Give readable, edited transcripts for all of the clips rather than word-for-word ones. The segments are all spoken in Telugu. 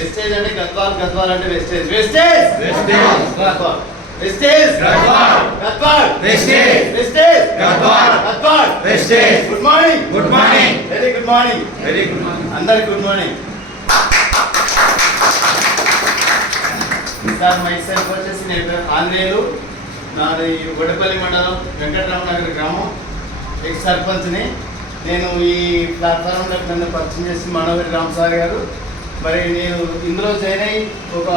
వెస్టేజ్ అంటే గద్వాల్, గద్వాల్ అంటే wastage. Wastage Gadwal, wastage Gadwal, Gadwal wastage, wastage Gadwal, Gadwal wastage. Good morning, good morning, very good morning, very good morning. అందరికి good morning. Sir myself వచ్చేసి నేను ఆంధ్రేయులు, నాది వడపల్లి మండలం వెంకటరామ నగర్ గ్రామం, ఎక్స్ సర్పంచ్ని. నేను ఈ ప్లాట్ఫామ్లో నన్ను పరిచయం చేసి మనోహరి రామ్ సార్ గారు. మరి నేను ఇందులో జాయిన్ అయ్యి ఒక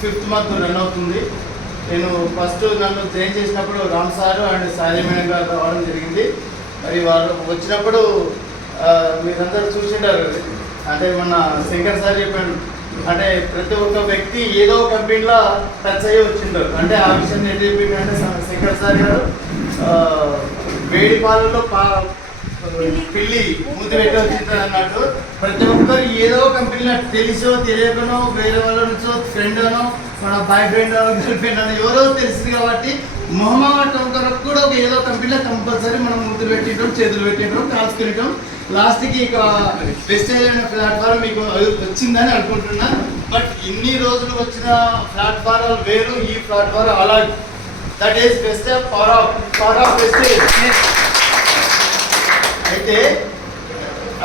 5th మంత్ రన్ అవుతుంది. నేను ఫస్ట్ నన్ను జాయిన్ చేసినప్పుడు Ram sir and Sai madam గారు రావడం జరిగింది. మరి వారు వచ్చినప్పుడు మీరందరూ చూసిండారు, అంటే మన శంకర్ సార్ చెప్పాడు, అంటే ప్రతి ఒక్క వ్యక్తి ఏదో కంపెనీలో టచ్ అయ్యి వచ్చిండారు. అంటే ఆ విషయం ఏం చెప్పిందంటే శంకర్ సార్ గారు వేడి పాలలో పిల్లి ముద్దు పెట్టి వచ్చింది అన్నట్టు. ప్రతి ఒక్కరు ఏదో కంపెనీలో తెలిసో తెలియకనో వేరే వాళ్ళ నుంచో ఫ్రెండ్ అనో మన బాయ్ ఫ్రెండ్ గర్ల్ ఫ్రెండ్ అనో ఎవరో తెలిసింది కాబట్టి మొహమాటం కొరకు కూడా ఒక ఏదో కంపెనీలో కంపల్సరీ మనం ముద్దులు పెట్టింటాం, చేతులు పెట్టింటాం, కాల్చుకుంటాం. లాస్ట్కి ఇక వెస్టేజ్ అనే ప్లాట్ఫామ్ మీకు వచ్చిందని అనుకుంటున్నా. బట్ ఇన్ని రోజులు వచ్చిన ప్లాట్ఫారాలు వేరు, ఈ ప్లాట్ఫారం అలా. That is wastage power of wastage. అయితే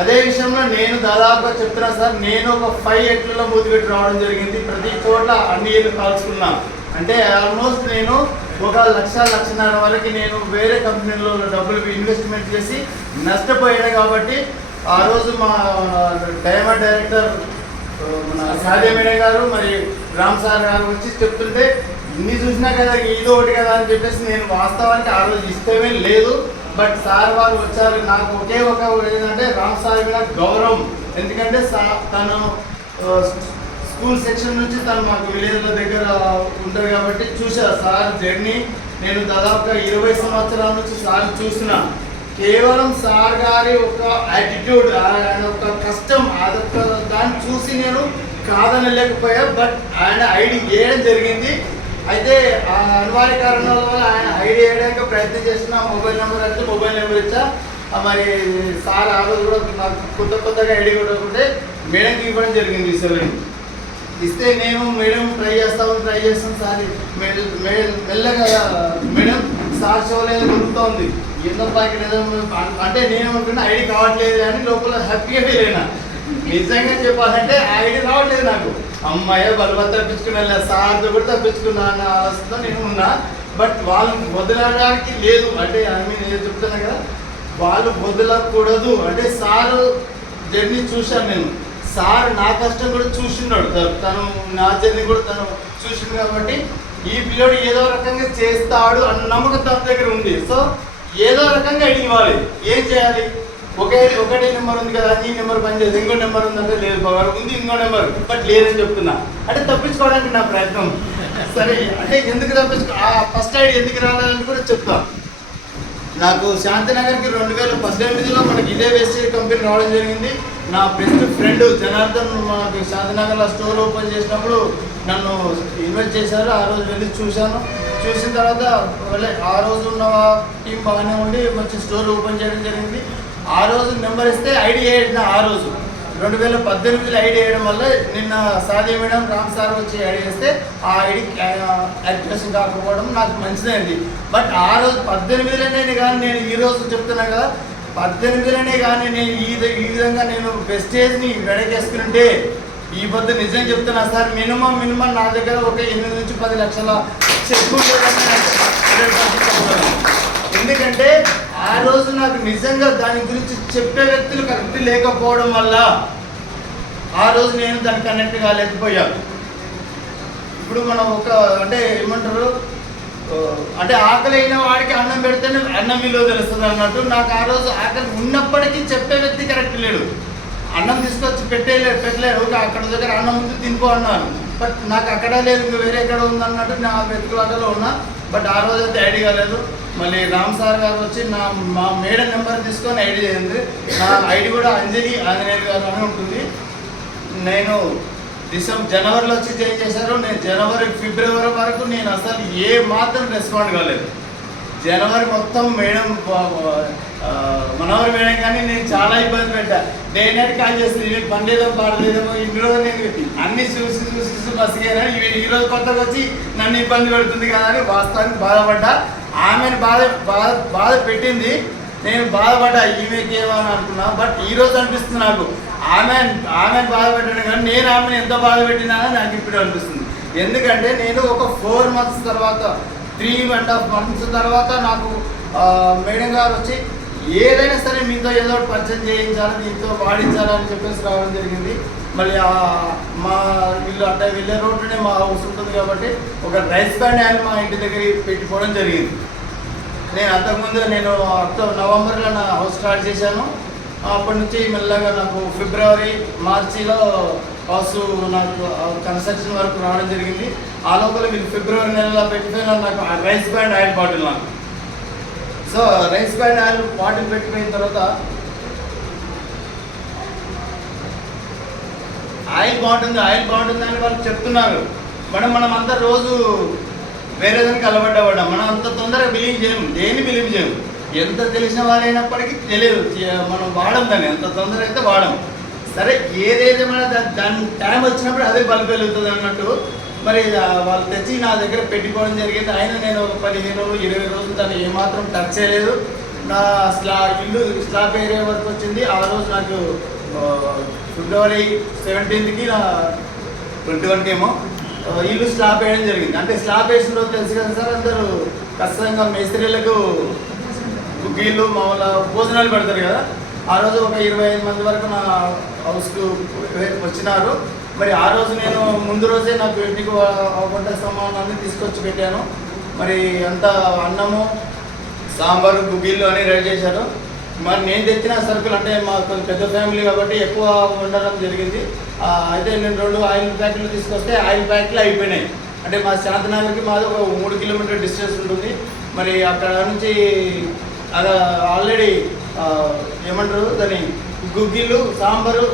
అదే విషయంలో నేను దాదాపుగా చెప్తున్నా సార్, నేను ఒక 5 ఏళ్లలో ముద్దు పెట్టి రావడం జరిగింది. ప్రతి చోట్ల అన్ని ఏళ్ళు కాల్చుకున్నా. అంటే ఆల్మోస్ట్ నేను ఒక 1,00,000-1,50,000 వరకు నేను వేరే కంపెనీలో డబ్బులు ఇన్వెస్ట్మెంట్ చేసి నష్టపోయాను. కాబట్టి ఆ రోజు మా డైమండ్ డైరెక్టర్ మన సాధ్య మేడం గారు మరి రామ్ సార్ గారు వచ్చి చెప్తుంటే ఇన్ని చూసినా కదా ఏదో ఒకటి కదా అని చెప్పేసి నేను వాస్తవానికి ఆ రోజు ఇష్టమే లేదు. బట్ సార్ వారు వచ్చారు. నాకు ఒకే ఒక ఏంటంటే రామ్ సార్ మీద గౌరవం. ఎందుకంటే తను స్కూల్ సెక్షన్ నుంచి తను మాకు విలేజ్ల దగ్గర ఉంటారు కాబట్టి చూశారు సార్ జర్నీ. నేను దాదాపుగా 20 సంవత్సరాల నుంచి సార్ చూసిన. కేవలం సార్ గారి ఒక యాటిట్యూడ్, ఆయన ఒక కష్టం, అదొక దాన్ని చూసి నేను కాదనలేకపోయా. బట్ ఆయన ఐడి వేయడం జరిగింది. అయితే ఆ అనివార్య కారణాల వల్ల ఆయన ఐడి వేయడానికి ప్రయత్నం చేసిన మొబైల్ నెంబర్ అంటే మొబైల్ నెంబర్ ఇచ్చా. మరి సార్ ఆ రోజు కూడా నాకు కొత్తగా ఐడి కూడా ఉంటే మేడంకి ఇవ్వడం జరిగింది. 7 ఇస్తే నేను మేడం ట్రై చేస్తాం సార్ మెల్లగా మేడం సార్ షోలో దొరుకుతోంది ఎన్నో ప్యాకెట్ ఏదో అంటే నేను అనుకున్న ఐడి కావట్లేదు అని లోపల హ్యాపీగా ఫీల్ అయినా. నిజంగా చెప్పాలంటే ఐడి రావట్లేదు నాకు. అమ్మాయి బలవంత తప్పించుకున్నా, సార్తో కూడా తప్పించుకున్నా అన్న ఆలోచనతో నేను ఉన్నా. బట్ వాళ్ళు వదలడానికి లేదు. అంటే నేను చెప్తున్నా కదా, వాళ్ళు వదలకూడదు. అంటే సారు జర్నీ చూశాను నేను. సార్ నా కష్టం కూడా చూసినాడు, తను నా జర్నీ కూడా తను చూసిండు. కాబట్టి ఈ పిల్లడు ఏదో రకంగా చేస్తాడు అన్న నమ్మకం తన దగ్గర ఉంది. సో ఏదో రకంగా ఐడి ఇవ్వాలి. ఏం చేయాలి? ఒకటే నెంబర్ ఉంది కదా, ఈ నెంబర్ పనిచేస్తుంది, ఇంకో నెంబర్ ఉందంటే లేదు బాగా ఉంది, ఇంకో నెంబర్ బట్ లేదని చెప్తున్నా. అంటే తప్పించుకోవడానికి నా ప్రయత్నం. సరే అంటే ఎందుకు ఫస్ట్ ఐడి ఎందుకు రావాలని కూడా చెప్తాను. నాకు శాంతినగర్కి 2018లో మనకి ఇదే వేస్టేజ్ కంపెనీ రావడం జరిగింది. నా బెస్ట్ ఫ్రెండ్ జనార్దన్ మాకు శాంతినగర్లో స్టోర్ ఓపెన్ చేసినప్పుడు నన్ను ఇన్వైట్ చేశారు. ఆ రోజు వెళ్ళి చూశాను. చూసిన తర్వాత ఆ రోజు ఉన్న టీం బాగానే ఉండి మంచి స్టోర్ ఓపెన్ చేయడం జరిగింది. ఆ రోజు నెంబర్ ఇస్తే ఐడి వేయడం. ఆ రోజు 2018లో ఐడి వేయడం వల్ల నిన్న సాధ్య మేడం రామ్ సార్ వచ్చి ఐడి వేస్తే ఆ ఐడి యాక్టివేషన్ కాకపోవడం నాకు మంచిదైంది. బట్ ఆ రోజు 18లోనే కానీ నేను ఈ రోజు చెప్తున్నా కదా, 18లోనే కానీ నేను ఈ విధంగా నేను వెస్టేజ్ని వెనకేసుకుంటే ఈ పొద్దు నిజం చెప్తున్నా సార్, మినిమం నా దగ్గర ఒక 8 నుంచి 10 లక్షల చెక్కు. ఎందుకంటే ఆ రోజు నాకు నిజంగా దాని గురించి చెప్పే వ్యక్తులు కరెక్ట్ లేకపోవడం వల్ల ఆ రోజు నేను దాన్ని కనెక్ట్ కాలేకపోయాను. ఇప్పుడు మనం ఒక అంటే ఏమంటారు, అంటే ఆకలి అయిన వాడికి అన్నం పెడితేనే అన్నం విలువ తెలుస్తుంది అన్నట్టు. నాకు ఆ రోజు ఆకలి ఉన్నప్పటికీ చెప్పే వ్యక్తి కరెక్ట్ లేడు. అన్నం తీసుకొచ్చి పెట్టలేరు. అక్కడ దగ్గర అన్నం ముందు తినిపో అన్నారు. బట్ నాకు అక్కడ లేదు, ఇంకా వేరే ఎక్కడ ఉందన్నట్టు నా వెతుకులాటలో ఉన్నా. బట్ ఆ రోజు అయితే ఐడి కాలేదు. మళ్ళీ రామ్ సార్ గారు వచ్చి మా మేడం నెంబర్ తీసుకొని ఐడి చేయండి. నా ఐడి కూడా అంజలి ఆంజనేయులు గారు అని ఉంటుంది. నేను జనవరిలో వచ్చి జాయిన్ చేశారు. నేను జనవరి ఫిబ్రవరి వరకు నేను అసలు ఏ మాత్రం రెస్పాండ్ కాలేదు. జనవరి మొత్తం మేడం మనవరి మేడం కానీ నేను చాలా ఇబ్బంది పెట్టా. డే నైట్ కాల్ చేస్తుంది, నేను పని లేదో పాడలేదేమో ఇన్ని రోజులు నేను అన్ని చూసి బస్సుగా ఈ రోజు కొత్తగా వచ్చి నన్ను ఇబ్బంది పెడుతుంది కదా అని వాస్తవానికి బాధపడ్డా. ఆమెను బాధ పెట్టింది, నేను బాధపడ్డా ఈమెకి ఏమని అనుకున్నా. బట్ ఈ రోజు అనిపిస్తుంది నాకు ఆమెను బాధ పెట్టాను కానీ నేను ఆమెను ఎంత బాధ పెట్టినా నాకు ఇప్పుడు అనిపిస్తుంది. ఎందుకంటే నేను ఒక 4 months తర్వాత 3.5 months తర్వాత నాకు మేడం గారు వచ్చి ఏదైనా సరే మీతో ఏదో ఒకటి పరిచయం చేయించాలి, మీతో వాడించాలని చెప్పేసి రావడం జరిగింది. మళ్ళీ మా ఇల్లు అంటే వెళ్ళే రోడ్లోనే మా హౌస్ ఉంటుంది కాబట్టి ఒక రైస్ బ్యాండ్ ఆయిల్ మా ఇంటి దగ్గర పెట్టుకోవడం జరిగింది. నేను అంతకుముందు నవంబర్లో నా హౌస్ స్టార్ట్ చేశాను. అప్పటి నుంచి మెల్లగా నాకు ఫిబ్రవరి మార్చిలో హౌస్ నాకు కన్స్ట్రక్షన్ వరకు రావడం జరిగింది. ఆ లోపల వీళ్ళు ఫిబ్రవరి నెలలో పెట్టిపోయిన నాకు రైస్ బ్యాండ్ ఆయిల్ బాటిల్ నాకు. సో రైస్ బ్యాండ్ ఆయిల్ బాటిల్ పెట్టిపోయిన తర్వాత ఆయిల్ బాగుంటుంది అని వాళ్ళు చెప్తున్నారు. మనం అంతా రోజు వేరే దానికి అలవాటు మనం అంత తొందరగా బిలీవ్ చేయము, దేన్ని బిలీవ్ చేయము. ఎంత తెలిసిన వారైనప్పటికీ తెలియదు, మనం వాడం దాన్ని అంత తొందర అయితే వాడం. సరే ఏదేదేమైనా దాని టైం వచ్చినప్పుడు అదే బల్బు వెలుగుతుంది అన్నట్టు మరి వాళ్ళు తెచ్చి నా దగ్గర పెట్టుకోవడం జరిగింది. అయినా నేను ఒక 15-20 రోజులు దాన్ని ఏమాత్రం టచ్ చేయలేదు. నా ఇల్లు స్లాబ్ ఏరియా వరకు వచ్చింది. ఆ రోజు నాకు ఫిబ్రవరి 17కి 21కి ఏమో ఇల్లు స్లాబ్ వేయడం జరిగింది. అంటే స్లాబ్ వేసిన రోజు తెలుసు కదా సార్, అందరూ ఖచ్చితంగా మేస్త్రీలకు కుక్కీలు మామూలు భోజనాలు పెడతారు కదా. ఆ రోజు ఒక 25 మంది వరకు నా హౌస్కు వచ్చినారు. మరి ఆ రోజు నేను ముందు రోజే నాకు ఇంటికి వంట సామాన్లన్నీ తీసుకొచ్చి పెట్టాను. మరి అంతా అన్నము సాంబారు గుగ్గిళ్ళు అని రెడీ చేశారు. మరి నేను తెచ్చిన సరుకులు అంటే మా కొంచెం పెద్ద ఫ్యామిలీ కాబట్టి ఎక్కువ వండడం జరిగింది. అయితే నేను 2 ఆయిల్ ప్యాకెట్లు తీసుకొస్తే ఆయిల్ ప్యాకెట్లు అయిపోయినాయి. అంటే మా శాంతనగర్కి మాది ఒక 3 కిలోమీటర్ డిస్టెన్స్ ఉంటుంది. మరి అక్కడ నుంచి అది ఆల్రెడీ ఏమంటారు దాన్ని గుగ్గిళ్ళు సాంబారు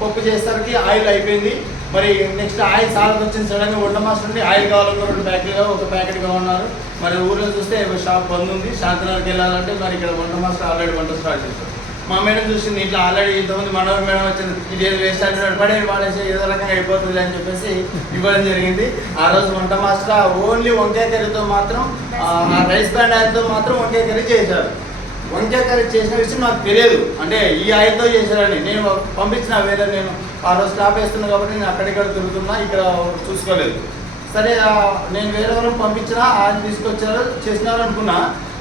పప్పు చేసేసరికి ఆయిల్ అయిపోయింది. మరి నెక్స్ట్ ఆయిల్ సాలకు వచ్చింది. సడన్గా వంట మాస్టర్ నుండి ఆయిల్ కావాలన్నా 2 ప్యాకెట్లు ఒక ప్యాకెట్ కావాలన్నారు. మరి ఊళ్ళో చూస్తే షాప్ బంద్ ఉంది. శాంతనగర్కి వెళ్ళాలంటే మరి ఇక్కడ వంట మాస్టర్ ఆల్రెడీ వంట స్టార్ట్ చేశారు. మా మేడం చూసింది ఇట్లా ఆల్రెడీ ఇంతమంది మనోహర్ మేడం వచ్చింది, ఇది ఏదో వేస్ట్ అంటే వాడేసి ఏదో రకంగా అయిపోతుంది అని చెప్పేసి ఇవ్వడం జరిగింది. ఆ రోజు వంట మాస్టర్ ఓన్లీ వంకాయ కర్రీతో మాత్రం ఆ రైస్ బ్యాండ్ ఆయిల్తో మాత్రం వంకాయ కర్రీ చేశారు. వంకాయ కర్రీ చేసిన విషయం నాకు తెలియదు, అంటే ఈ ఆయిల్తో చేశారని. నేను పంపించిన వేరే నేను ఆ రోజు స్టాప్ వేస్తున్నాను కాబట్టి నేను అక్కడిక్కడ తిరుగుతున్నా, ఇక్కడ చూసుకోలేదు. సరే నేను వేరే వాళ్ళని పంపించినా ఆయిల్ తీసుకొచ్చారు చేసినారు అనుకున్నా.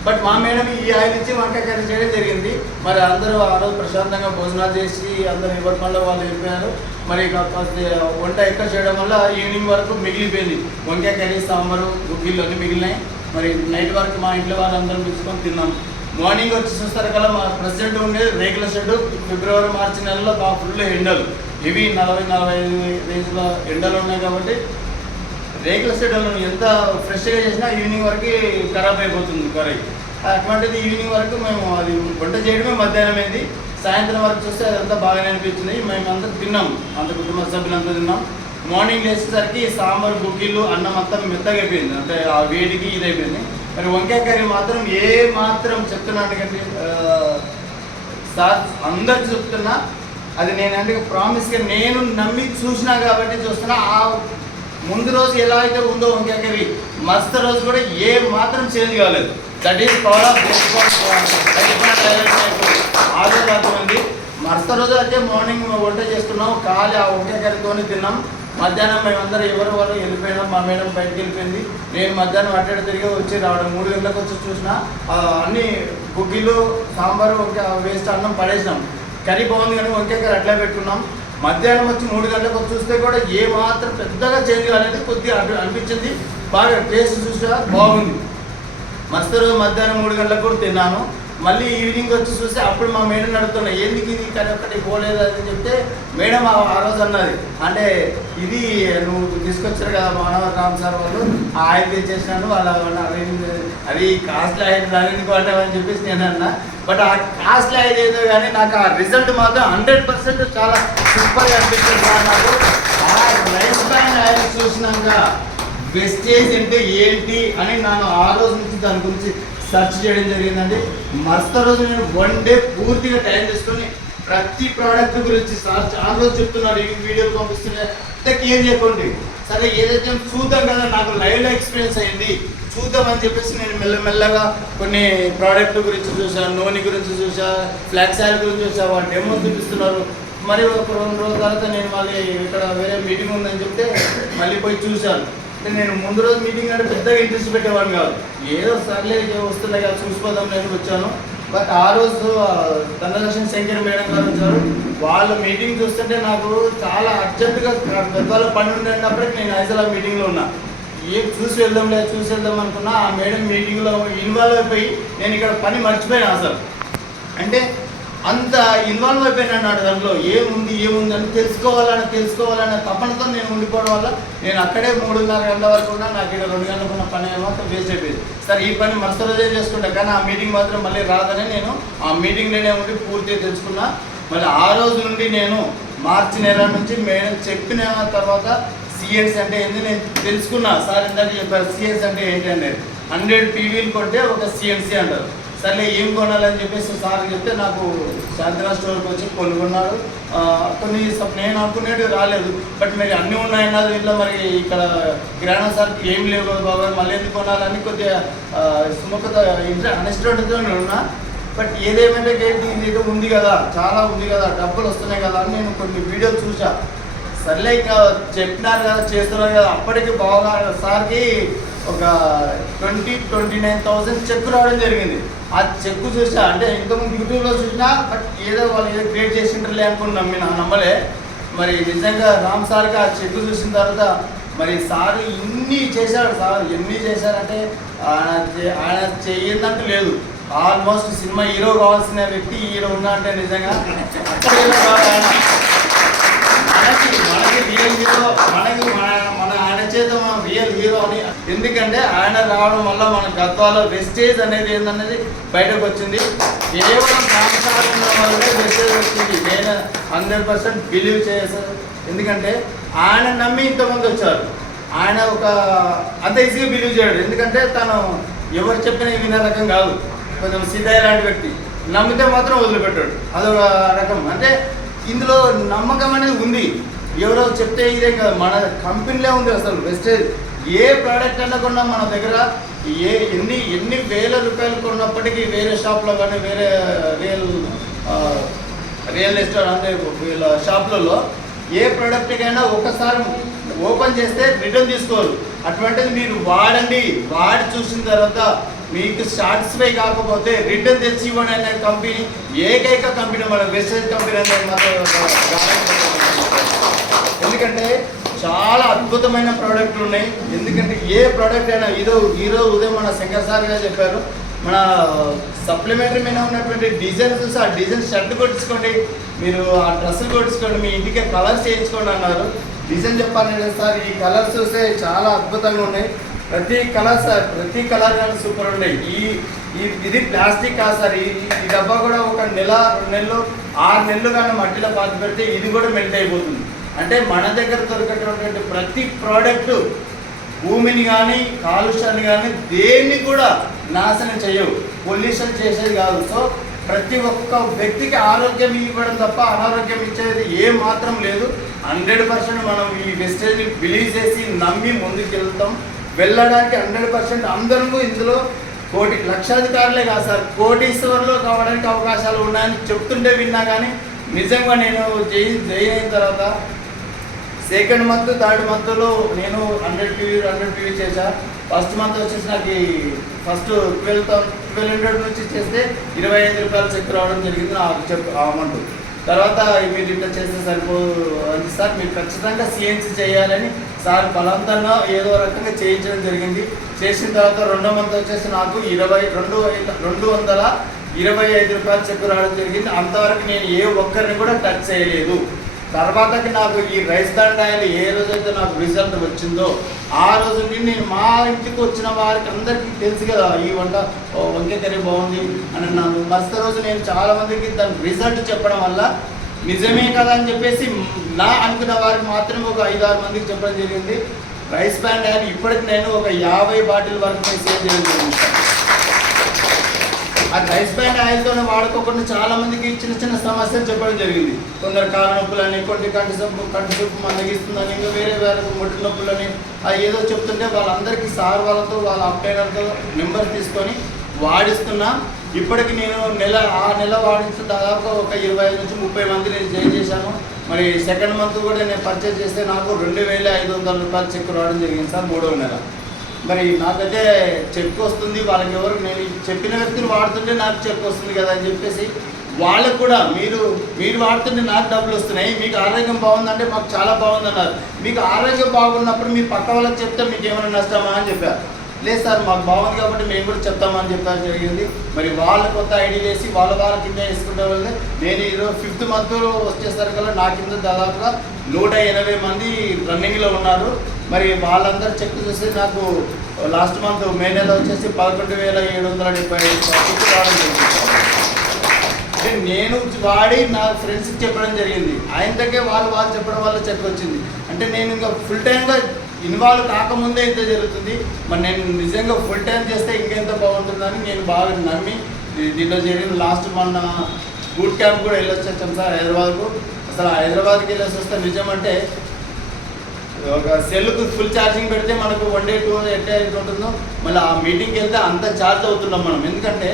బట్ మా మేడం ఈ ఆయిల్ ఇచ్చి వంకాయ కర్రీ చేయడం జరిగింది. మరి అందరూ ఆ రోజు ప్రశాంతంగా భోజనాలు చేసి అందరూ ఎవరి పనులు వాళ్ళు వెళ్ళిపోయారు. మరి వంట ఎక్కువ చేయడం వల్ల ఈవినింగ్ వరకు మిగిలిపోయింది. వంకాయ కర్రీ సాంబారు గుగ్గిళ్ళు అన్నీ మిగిలినాయి. మరి నైట్ వరకు మా ఇంట్లో వాళ్ళందరం తీసుకొని తిన్నాం. మార్నింగ్ వచ్చి చూస్తారు కదా, మా ప్రెసిడెంట్ ఉండేది రేకుల షెడ్. ఫిబ్రవరి మార్చి నెలలో ఫుల్ ఎండలు, ఇవి 40-45 రేంజ్ల ఎండలు ఉన్నాయి కాబట్టి రేకుల షెడ్లను ఎంత ఫ్రెష్గా చేసినా ఈవినింగ్ వరకు ఖరాబ్ అయిపోతుంది కర్రీ. అటువంటిది ఈవినింగ్ వరకు మేము అది వంట చేయడమే మధ్యాహ్నం అయింది. సాయంత్రం వరకు చూస్తే అదంతా బాగానే అనిపించింది. మేమంతా తిన్నాం, అంత కుటుంబ సభ్యులంతా తిన్నాం. మార్నింగ్ లేచేసరికి సాంబార్ గుగ్గిళ్ళు అన్నం అంతా మెత్తగా అయిపోయింది, అంటే ఆ వేడికి ఇది అయిపోయింది. మరి వంకాయ కర్రీ మాత్రం ఏ మాత్రం చెప్తున్నాను కంటే సార్ అందరికి చెప్తున్నా, అది నేను అంటే ప్రామిస్గా నేను నమ్మి చూసినా కాబట్టి చూస్తున్నా. ఆ ముందు రోజు ఎలా అయితే ఉందో వంకాయ కర్రీ మస్తు రోజు కూడా ఏ మాత్రం చేంజ్ కాలేదు. దట్ ఈస్ పవర్ ఆఫ్ ఆరోగ్యమైంది. మస్తు రోజు అయితే మార్నింగ్ వంట చేసుకున్నాం, ఖాళీ ఆ వంకాయ కర్రీతోనే తిన్నాం. మధ్యాహ్నం మేమందరం ఎవరు వెళ్ళిపోయినాం. మా మేడం బయటకు వెళ్ళిపోయింది. నేను మధ్యాహ్నం అట్టేట తిరిగి వచ్చి రావడం 3 గంటలకు వచ్చి చూసిన అన్ని గుగ్గిళ్ళు సాంబారు వేస్ట్ అన్నం పడేసినాం. కర్రీ బాగుంది కానీ వంకాయ కర్రీ అట్లా పెట్టుకున్నాం. మధ్యాహ్నం వచ్చి 3 గంటలకు వచ్చి చూస్తే కూడా ఏ మాత్రం పెద్దగా చేంజ్ కాలేదు, కొద్దిగా అనిపించింది. బాగా టేస్ట్ చూసా బాగుంది. మస్తు రోజు మధ్యాహ్నం 3 గంటలకు కూడా తిన్నాను. మళ్ళీ ఈవినింగ్ వచ్చి చూస్తే అప్పుడు మా మేడం అడుగుతున్నా ఎందుకు ఇది కర్రీ ఒక్కటి పోలేదు అని చెప్తే మేడం ఆ రోజు అన్నది, అంటే ఇది నువ్వు తీసుకొచ్చారు కదా మానవ రామ్ సార్ వాళ్ళు ఆ ఆయిల్ తెచ్చేసినాను వాళ్ళ అది కాస్ట్లీ ఆయిల్ దాని ఎందుకు అంటామని చెప్పేసి నేను అన్నా. బట్ ఆ కాస్ట్లీ ఆయిల్ ఏదో కానీ నాకు ఆ రిజల్ట్ మాత్రం 100% చాలా సూపర్గా అనిపిస్తుంది సార్. నాకు ఆ రైస్ బ్యాండ్ ఆయిల్ చూసినాక వెస్టేజ్ అంటే ఏంటి అని నేను ఆ రోజు నుంచి దాని గురించి సెర్చ్ చేయడం జరిగిందండి. మరుసటి రోజు నేను 1 డే పూర్తిగా టైం తీసుకొని ప్రతి ప్రోడక్ట్ గురించి సార్ చాలా రోజు చెప్తున్నారు, ఈ వీడియోలు పంపిస్తున్నారు, ఏం చెప్పండి సరే ఏదైతే చూద్దాం కదా, నాకు లైవ్లో ఎక్స్పీరియన్స్ అయింది చూద్దాం అని చెప్పేసి నేను మెల్లమెల్లగా కొన్ని ప్రోడక్ట్ గురించి చూసాను, నూనె గురించి చూసా, ఫ్లాక్స్ ఆయిల్ గురించి చూసా, వాళ్ళు డెమో చూపిస్తున్నారు. మరి ఒక 2 రోజుల తర్వాత నేను మళ్ళీ ఇక్కడ వేరే మీటింగ్ ఉందని చెప్తే మళ్ళీ పోయి చూశాను. అంటే నేను ముందు రోజు మీటింగ్ అంటే పెద్దగా ఇంట్రెస్ట్ పెట్టేవాడిని కాదు, ఏదో సర్లే వస్తున్నాయి కదా చూసిపోదాం నేను వచ్చాను. బట్ ఆ రోజు ధనలక్ష్మి శంకర్ మేడం గారు వచ్చారు, వాళ్ళ మీటింగ్ చూస్తుంటే నాకు చాలా అర్జెంటుగా పెద్దవాళ్ళ పని ఉండేటప్పటికి నేను ఐజాల మీటింగ్లో ఉన్నా. ఏం చూసి వెళ్దాం అనుకున్నా. ఆ మేడం మీటింగ్లో ఇన్వాల్వ్ అయిపోయి నేను ఇక్కడ పని మర్చిపోయాను అసలు. అంటే అంత ఇన్వాల్వ్ అయిపోయినా అన్నాడు దాంట్లో ఏముంది అని తెలుసుకోవాలన్న తపనతో నేను ఉండిపోవడం వల్ల నేను అక్కడే 3:30 గంటల వరకు ఉన్నా. నాకు ఇక్కడ 2 గంటలకున్న పని మొత్తం వేస్ట్ అయిపోయింది. సరే ఈ పని మస్తు రోజే చేసుకుంటా, కానీ ఆ మీటింగ్ మాత్రం మళ్ళీ రాదని నేను ఆ మీటింగ్లోనే ఉండి పూర్తిగా తెలుసుకున్నా. మళ్ళీ ఆ రోజు నుండి నేను మార్చి నెల నుంచి మేడం చెప్పిన తర్వాత సిఎన్స్ అంటే ఏంటి నేను తెలుసుకున్నా. సార్ ఇందాక చెప్పారు సిఎన్స్ అంటే ఏంటంటే 100 PVలు కొంటే ఒక సిఎన్సి అంటారు. సర్లే ఏం కొనాలని చెప్పేసి సార్ చెప్తే నాకు శాంతిరా స్టోర్కి వచ్చి కొనుక్కున్నాడు. కొన్ని నేను అనుకునేవి రాలేదు, బట్ మరి అన్నీ ఉన్నాయన్నారు ఇంట్లో. మరి ఇక్కడ కిరాణా సార్కి ఏం లేవు బాబా, మళ్ళీ ఎందుకు కొనాలని కొద్దిగా సుముఖత అనిష్టంతో ఉన్నా. బట్ ఏదేమంటే ఇది ఉంది కదా, చాలా ఉంది కదా, డబ్బులు వస్తున్నాయి కదా అని నేను కొన్ని వీడియోలు చూసా. సర్లే ఇంకా చెప్పినారు కదా, చేస్తున్నారు కదా. అప్పటికి బాగా సార్కి ఒక 29,000 చెక్ రావడం జరిగింది. ఆ చెక్ చూసా, అంటే ఇంతకుముందు యూట్యూబ్లో చూసినా, బట్ ఏదో వాళ్ళు ఏదో క్రియేట్ చేసింటారులే అనుకుని నమ్మలే. మరి నిజంగా రామ్ సార్కి ఆ చెక్ చూసిన తర్వాత మరి సార్ ఇన్ని చేశాడు. సార్ ఎన్ని చేశారంటే ఆయన చెయ్యిందంటూ లేదు. ఆల్మోస్ట్ సినిమా హీరో కావాల్సిన వ్యక్తి హీరో ఉన్నా అంటే నిజంగా అక్కడ మనకి రియల్ హీరో, మన ఆయన చేత మనం రియల్ హీరో అని. ఎందుకంటే ఆయన రావడం వల్ల మన గద్వాల వెస్టేజ్ అనేది ఏందనేది బయటకు వచ్చింది. కేవలం సాంసారం ఉన్న వల్లే వెస్టేజ్ వచ్చింది. నేను 100% బిలీవ్ చేశాను. ఎందుకంటే ఆయన నమ్మి ఇంతమంది వచ్చారు. ఆయన ఒక అంత ఈజీగా బిలీవ్ చేయడు, ఎందుకంటే తను ఎవరు చెప్పినా వినే రకం కాదు. కొంచెం సిద్ధయ్య లాంటి వ్యక్తి నమ్మితే మాత్రం వదిలిపెట్టాడు, అదొక రకం. అంటే ఇందులో నమ్మకం అనేది ఉంది. ఎవరో చెప్తే ఇదే కాదు, మన కంపెనీలే ఉంది అసలు వెస్టేజ్. ఏ ప్రోడక్ట్ అన్నా కొన్నా మన దగ్గర ఎన్ని వేల రూపాయలు కొన్నప్పటికీ వేరే షాప్లో కానీ వేరే రియల్ ఎస్టేట్ అంటే వీళ్ళ షాప్లలో ఏ ప్రోడక్ట్కైనా ఒకసారి ఓపెన్ చేస్తే రిటర్న్ తీసుకోరు. అటువంటిది మీరు వాడి చూసిన తర్వాత మీకు సాటిస్ఫై కాకపోతే రిటర్న్ తెచ్చి ఇవ్వండి అనే కంపెనీ ఏకైక కంపెనీ మన వెస్టేజ్ కంపెనీ అనేది మాత్రం. ఎందుకంటే చాలా అద్భుతమైన ప్రోడక్ట్లు ఉన్నాయి. ఎందుకంటే ఏ ప్రోడక్ట్ అయినా ఈరోజు ఉదయం మన శంకర్ సార్ గారు చెప్పారు, మన సప్లిమెంటరీ మీద ఉన్నటువంటి డిజైన్ చూసి ఆ డిజైన్ షర్ట్ కొట్టించుకోండి, మీరు ఆ డ్రెస్సులు కొట్టించుకోండి, మీ ఇంటికి కలర్స్ చేయించుకోండి అన్నారు. డిజైన్ చెప్పాలంటే సార్ ఈ కలర్స్ చూస్తే చాలా అద్భుతంగా ఉన్నాయి. ప్రతి కలర్ కానీ సూపర్ ఉన్నాయి. ఇది ప్లాస్టిక్ కాదు సార్. ఈ డబ్బా కూడా 1 నెల 2 నెలలు 6 నెలలు కానీ మట్టిలో పాతి పెడితే ఇది కూడా మెల్ట్ అయిపోతుంది. అంటే మన దగ్గర దొరికేటటువంటి ప్రతి ప్రోడక్ట్ భూమిని కానీ కాలుష్యాన్ని కానీ దేన్ని కూడా నాశనం చేయవు, పొల్యూషన్ చేసేది కాదు. సో ప్రతి ఒక్క వ్యక్తికి ఆరోగ్యం ఇవ్వడం తప్ప అనారోగ్యం ఇచ్చేది ఏ మాత్రం లేదు. 100% మనం ఈ వెస్టేజ్ని బిలీవ్ చేసి నమ్మి ముందుకు వెళ్ళడానికి 100% అందరూ ఇందులో లక్షాధికారులే కాదు సార్, కోటీశ్వరులు కావడానికి అవకాశాలు ఉన్నాయని చెప్తుంటే విన్నా. కానీ నిజంగా నేను జాయిన్ అయిన తర్వాత 2nd మంత్ 3rd మంత్లో నేను 100 PV చేశా. ఫస్ట్ మంత్ వచ్చేసి నాకు ఫస్ట్ 1200 నుంచి చేస్తే 25 రూపాయలు చెక్ రావడం జరిగింది ఆ అమౌంట్. తర్వాత మీరు ఇట్లా చేస్తే సరిపోదు సార్, మీరు ఖచ్చితంగా సిఎన్సి చేయాలని సార్ బలవంతంగా ఏదో రకంగా చేయించడం జరిగింది. చేసిన తర్వాత 2వ మంత్ వచ్చేసి నాకు 225 రూపాయలు చెక్ రావడం జరిగింది. అంతవరకు నేను ఏ ఒక్కరిని కూడా టచ్ చేయలేదు. తర్వాతకి నాకు ఈ రైస్ దండాయలు ఏ రోజైతే నాకు రిజల్ట్ వచ్చిందో ఆ రోజు నేను మా ఇంటికి వచ్చిన వారికి అందరికీ తెలుసు కదా ఈ వంకాయ కర్రీ బాగుంది అని అన్నాను. మరుసటి రోజు నేను చాలామందికి దాని రిజల్ట్ చెప్పడం వల్ల నిజమే కదా అని చెప్పేసి నా అనుకున్న వారికి మాత్రమే ఒక 5-6 మందికి చెప్పడం జరిగింది. రైస్ బ్యాండ్ ఆయిల్ ఇప్పటికి నేను ఒక 50 బాటిల్ వరకు సేల్ చేయడం జరిగింది. ఆ రైస్ బ్రాండ్ ఆయిల్తోనే వాడుకోకుండా చాలా మందికి చిన్న చిన్న సమస్యలు చెప్పడం జరిగింది. కొందరు కాళ్ళ నొప్పులని, కొన్ని కంటి సూపు మందగిస్తుందని, ఇంకా వేరే ముట్టి నొప్పులని ఏదో చెప్తుంటే వాళ్ళందరికీ సార్ వాళ్ళతో వాళ్ళ అప్లైనర్తో నెంబర్ తీసుకొని వాడిస్తున్నా. ఇప్పటికి నేను ఆ నెల వాడించిన దాదాపు ఒక 25 నుంచి 30 మంది నేను జాయిన్ చేశాను. మరి సెకండ్ మంత్ కూడా నేను పర్చేజ్ చేస్తే నాకు 2500 రూపాయలు చెక్ రావడం జరిగింది సార్ 3వ నెల. మరి నాకైతే చెక్ వస్తుంది, వాళ్ళకి ఎవరు నేను చెప్పిన వ్యక్తులు వాడుతుంటే నాకు చెక్ వస్తుంది కదా అని చెప్పేసి వాళ్ళకు కూడా మీరు వాడుతుంటే నాకు డబ్బులు వస్తున్నాయి, మీకు ఆరోగ్యం బాగుందంటే మాకు చాలా బాగుందన్నారు. మీకు ఆరోగ్యం బాగున్నప్పుడు మీ పక్క వాళ్ళకి చెప్తే మీకు ఏమైనా నష్టమా అని చెప్పారు. లేదు సార్ మాకు బాగుంది కాబట్టి మేము కూడా చెప్తామని చెప్పడం జరిగింది. మరి వాళ్ళ కొత్త ఐడి వేసి వాళ్ళ కింద వేసుకుంటే వల్లే నేను ఈరోజు 5th మంత్ వచ్చేసరికల్లా నా కింద దాదాపుగా 180 మంది రన్నింగ్లో ఉన్నారు. మరి వాళ్ళందరూ చెక్ చేసి నాకు లాస్ట్ మంత్ మే నెల వచ్చేసి 11,770 చెక్ రావడం జరిగింది. అంటే నేను వాడి నా ఫ్రెండ్స్కి చెప్పడం జరిగింది, ఆయన దగ్గర వాళ్ళు చెప్పడం వల్ల చెక్ వచ్చింది. అంటే నేను ఇంకా ఫుల్ టైమ్గా ఇన్వాల్వ్ కాకముందే ఇంత జరుగుతుంది. మరి నేను నిజంగా ఫుల్ టైం చేస్తే ఇంకెంత బాగుంటుందని నేను బాగా నమ్మి దీంట్లో చేరిన. లాస్ట్ మొన్న బూట్ క్యాంప్ కూడా వెళ్ళొచ్చి వచ్చాం సార్ హైదరాబాద్కు. అసలు హైదరాబాద్కి వెళ్ళేసి వస్తే నిజం అంటే ఒక సెల్కు ఫుల్ ఛార్జింగ్ పెడితే మనకు 1 day 2 days ఉంటుందో మళ్ళీ ఆ మీటింగ్కి వెళ్తే అంత ఛార్జ్ అవుతున్నాం మనం. ఎందుకంటే